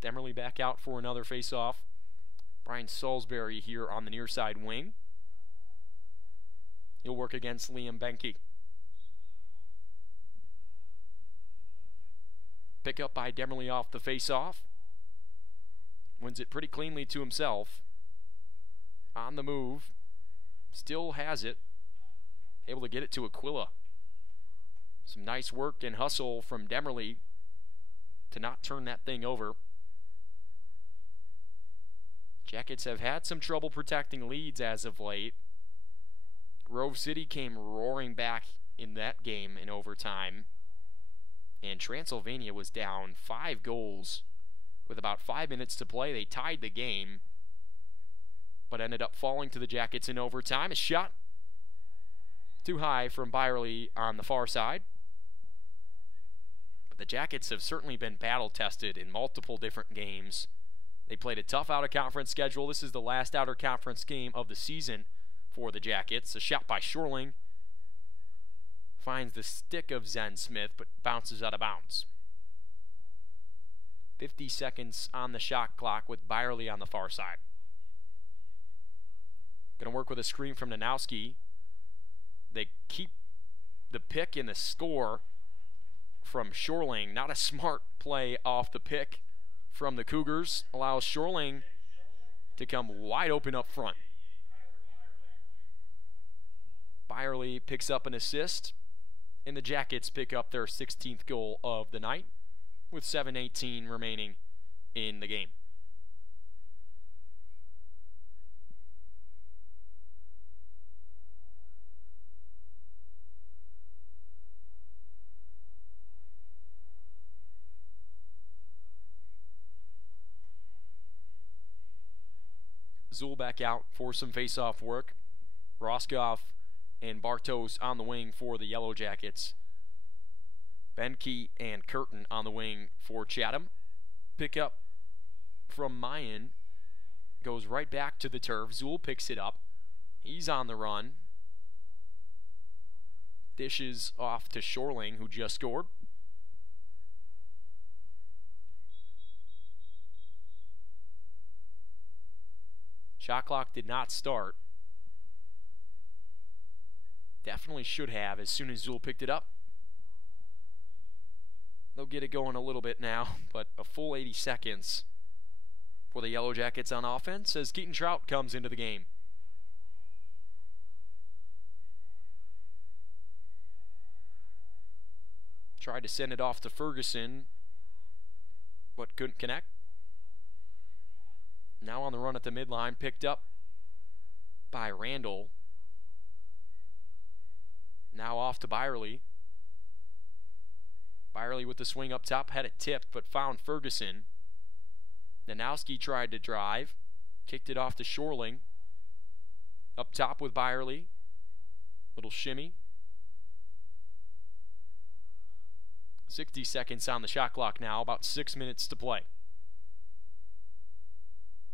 Demerly back out for another face-off. Brian Salisbury here on the near side wing. He'll work against Liam Benke. Pick up by Demerly off the face-off. Wins it pretty cleanly to himself. On the move. Still has it. Able to get it to Aquila. Some nice work and hustle from Demerly to not turn that thing over. Jackets have had some trouble protecting leads as of late. Grove City came roaring back in that game in overtime. And Transylvania was down 5 goals with about 5 minutes to play. They tied the game, but ended up falling to the Jackets in overtime. A shot too high from Byerly on the far side. But the Jackets have certainly been battle-tested in multiple different games. They played a tough out-of-conference schedule. This is the last out-of-conference game of the season for the Jackets. A shot by Shorling. Finds the stick of Zen Smith, but bounces out of bounds. 50 seconds on the shot clock with Byerly on the far side. Going to work with a screen from Nanowski. They keep the pick and the score from Shorling. Not a smart play off the pick from the Cougars. Allows Shorling to come wide open up front. Byerly picks up an assist, and the Jackets pick up their 16th goal of the night with 7:18 remaining in the game. Zool back out for some face-off work. Roscoff and Bartos on the wing for the Yellow Jackets. Benke and Curtin on the wing for Chatham. Pick up from Mayan. Goes right back to the turf. Zool picks it up. He's on the run. Dishes off to Shorling, who just scored. Shot clock did not start. Definitely should have as soon as Zool picked it up. They'll get it going a little bit now, but a full 80 seconds for the Yellow Jackets on offense as Keaton Trout comes into the game. Tried to send it off to Ferguson, but couldn't connect. Now on the run at the midline, picked up by Randall. Now off to Byerly. Byerly with the swing up top, had it tipped, but found Ferguson. Nanowski tried to drive, kicked it off to Shorling. Up top with Byerly. Little shimmy. 60 seconds on the shot clock now, about 6 minutes to play.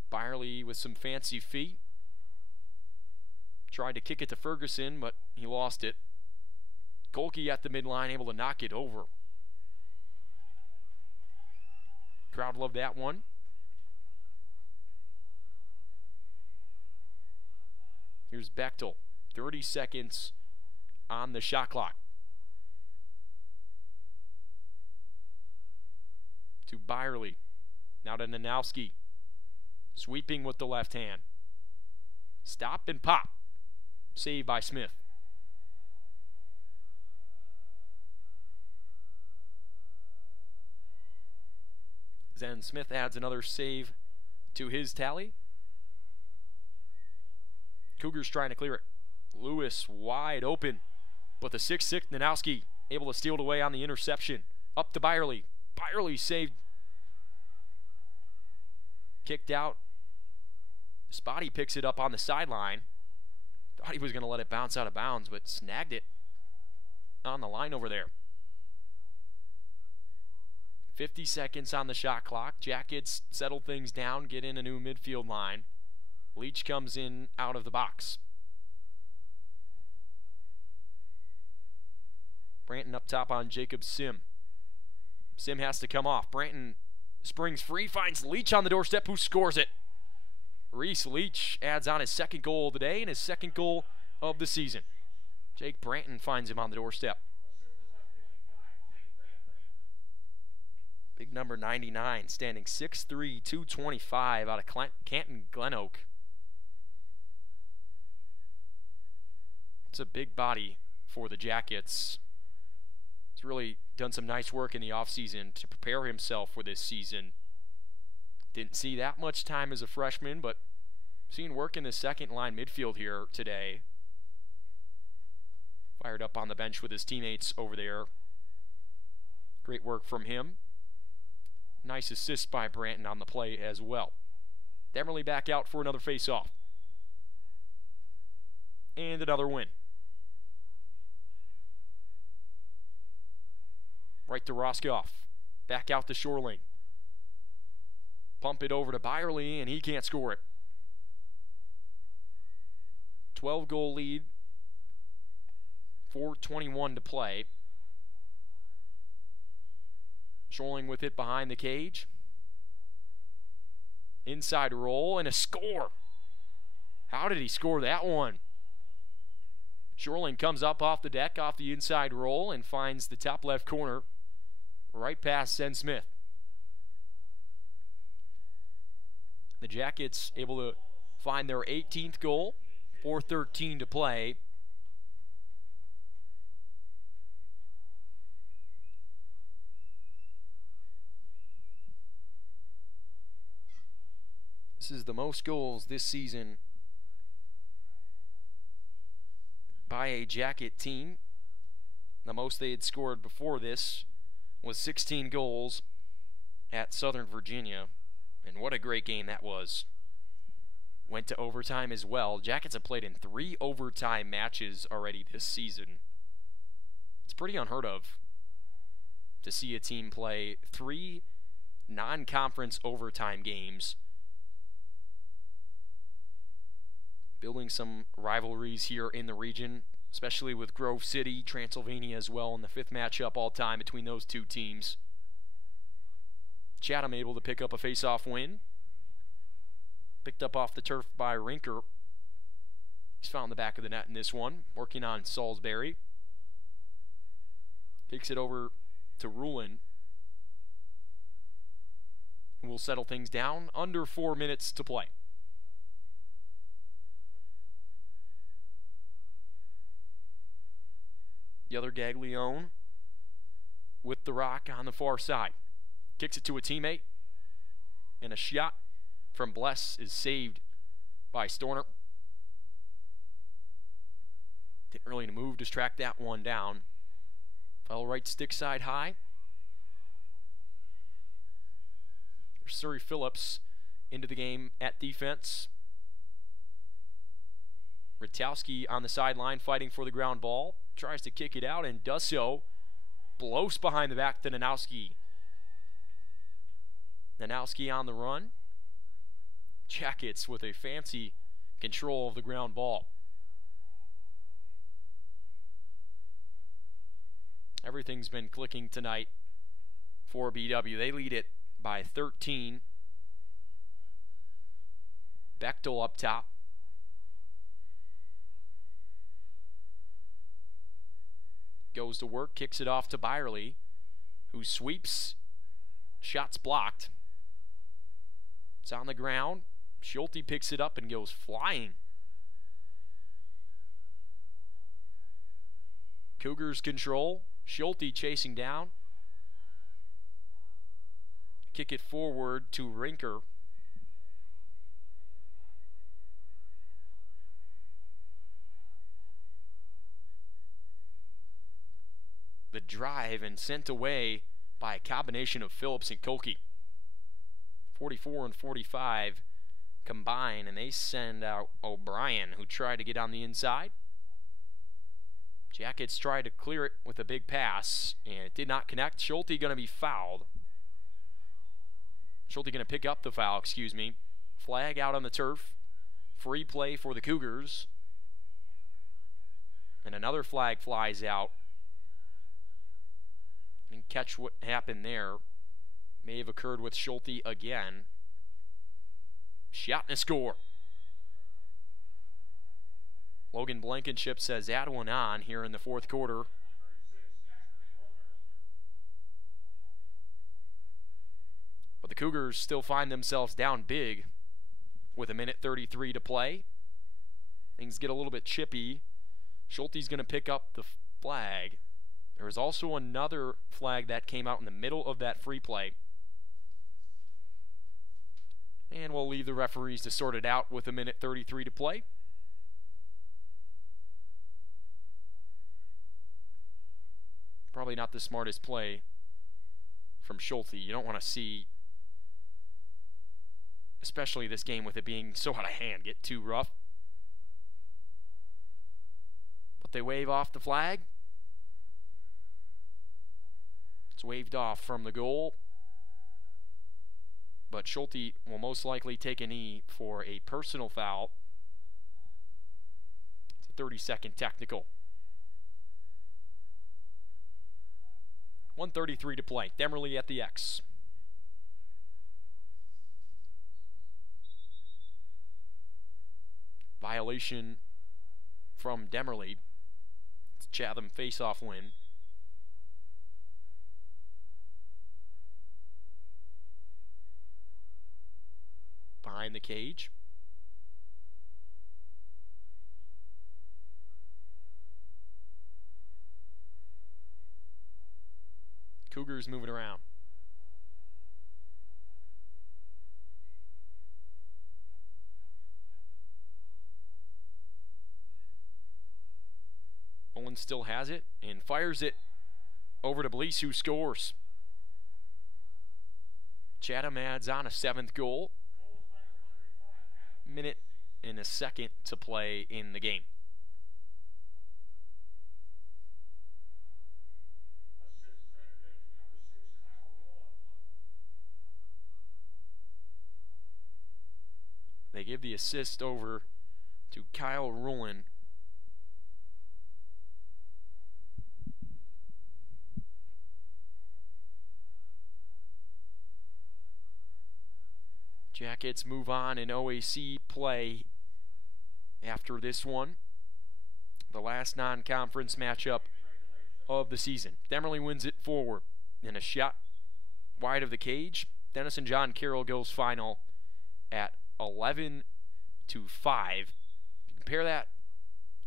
Byerly with some fancy feet. Tried to kick it to Ferguson, but he lost it. Kolke at the midline, able to knock it over. Crowd loved that one. Here's Bechtel. 30 seconds on the shot clock. To Byerly. Now to Nanowski. Sweeping with the left hand. Stop and pop. Save by Smith. Then Smith adds another save to his tally. Cougars trying to clear it. Lewis wide open, but the 6'6" Nanowski able to steal it away on the interception. Up to Byerly. Byerly saved. Kicked out. Spotty picks it up on the sideline. Thought he was going to let it bounce out of bounds, but snagged it on the line over there. 50 seconds on the shot clock. Jackets settle things down, get in a new midfield line. Leach comes in out of the box. Branton up top on Jacob Sim. Sim has to come off. Branton springs free, finds Leach on the doorstep, who scores it. Reese Leach adds on his second goal of the day and his second goal of the season. Jake Branton finds him on the doorstep. Big number 99, standing 6'3", 225 out of Canton Glen Oak. It's a big body for the Jackets. He's really done some nice work in the offseason to prepare himself for this season. Didn't see that much time as a freshman, but seen work in the second line midfield here today. Fired up on the bench with his teammates over there. Great work from him. Nice assist by Branton on the play as well. Demerly back out for another face-off. And another win. Right to Roscoff. Back out to Shoreling. Pump it over to Byerly, and he can't score it. 12-goal lead. 4:21 to play. Shoreling with it behind the cage. Inside roll and a score. How did he score that one? Shoreling comes up off the deck, off the inside roll, and finds the top left corner right past Sen Smith. The Jackets able to find their 18th goal. 4:13 to play. This is the most goals this season by a Jacket team. The most they had scored before this was 16 goals at Southern Virginia. And what a great game that was. Went to overtime as well. Jackets have played in 3 overtime matches already this season. It's pretty unheard of to see a team play 3 non-conference overtime games. Building some rivalries here in the region, especially with Grove City, Transylvania as well in the 5th matchup all time between those two teams. Chatham able to pick up a face-off win. Picked up off the turf by Rinker. He's found the back of the net in this one, working on Salisbury. Kicks it over to Rowland. We'll settle things down. Under 4 minutes to play. The other Gaglione with the rock on the far side. Kicks it to a teammate. And a shot from Bless is saved by Storner. Didn't really move to track that one down. Fell right stick side high. There's Surrey Phillips into the game at defense. Ritowski on the sideline fighting for the ground ball. Tries to kick it out and does so. Blows behind the back to Nanowski. Nanowski on the run. Jackets with a fancy control of the ground ball. Everything's been clicking tonight for BW. They lead it by 13. Bechtel up top. goes to work, kicks it off to Byerly, who sweeps. Shot's blocked. It's on the ground. Schulte picks it up and goes flying. Cougars control. Schulte chasing down. Kick it forward to Rinker. The drive and sent away by a combination of Phillips and Kolke. 44 and 45 combine, and they send out O'Brien, who tried to get on the inside. Jackets tried to clear it with a big pass, and it did not connect. Schulte going to be fouled. Schulte going to pick up the foul, excuse me. Flag out on the turf. Free play for the Cougars. And another flag flies out. And catch what happened there. May have occurred with Schulte again. Shot and a score. Logan Blankenship says add one on here in the fourth quarter. But the Cougars still find themselves down big with 1:33 to play. Things get a little bit chippy. Schulte's going to pick up the flag. There was also another flag that came out in the middle of that free play. And we'll leave the referees to sort it out with 1:33 to play. Probably not the smartest play from Schulte. You don't want to see, especially this game with it being so out of hand, get too rough. But they wave off the flag. It's waved off from the goal. But Schulte will most likely take a knee for a personal foul. It's a 30-second technical. 1:33 to play. Demerly at the X. Violation from Demerly. It's a Chatham face-off win. Behind the cage. Cougars moving around. Olin still has it and fires it over to Blease, who scores. Chatham adds on a 7th goal. Minute and a second to play in the game. They give the assist over to Kyle Rowland. Jackets move on in OAC play after this one. The last non-conference matchup of the season. Demerly wins it forward in a shot wide of the cage. Denison John Carroll goes final at 11-5. You compare that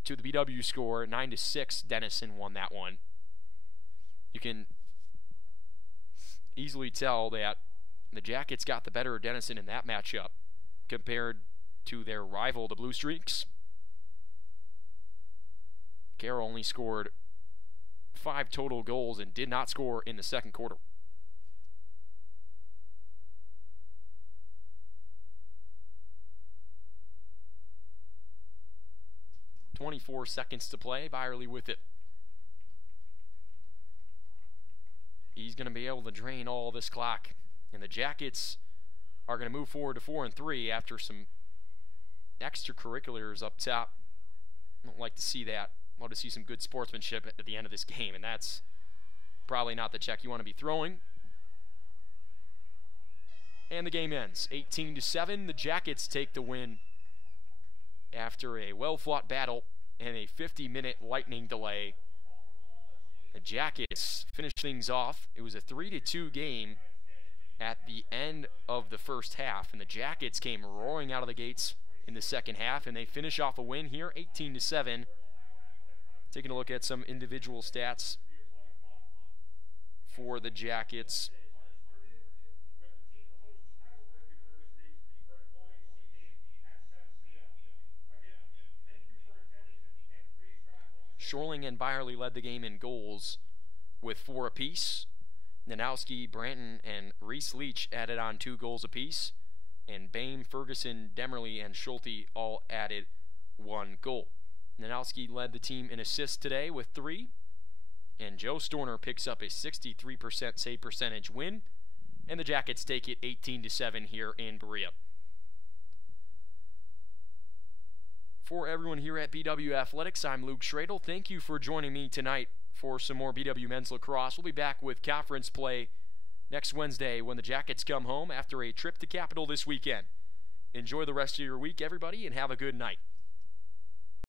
to the BW score, 9-6. Denison won that one. You can easily tell that the Jackets got the better of Denison in that matchup compared to their rival, the Blue Streaks. Carroll only scored 5 total goals and did not score in the second quarter. 24 seconds to play. Byerly with it. He's going to be able to drain all this clock. And the Jackets are going to move forward to 4-3 after some extracurriculars up top. I don't like to see that. I want to see some good sportsmanship at the end of this game, and that's probably not the check you want to be throwing. And the game ends 18-7. The Jackets take the win after a well-fought battle and a 50-minute lightning delay The Jackets finished things off. It was a 3-2 game at the end of the first half, and the Jackets came roaring out of the gates in the second half, and they finish off a win here, 18-7. Taking a look at some individual stats for the Jackets. Shorling and Byerly led the game in goals with 4 apiece. Nanowski, Branton, and Reese Leach added on 2 goals apiece. And Bain, Ferguson, Demerly, and Schulte all added 1 goal. Nanowski led the team in assists today with 3. And Joe Storner picks up a 63% save percentage win. And the Jackets take it 18-7 here in Berea. For everyone here at BW Athletics, I'm Luke Schradel. Thank you for joining me tonight for some more BW Men's Lacrosse. We'll be back with conference play next Wednesday when the Jackets come home after a trip to Capital this weekend. Enjoy the rest of your week, everybody, and have a good night.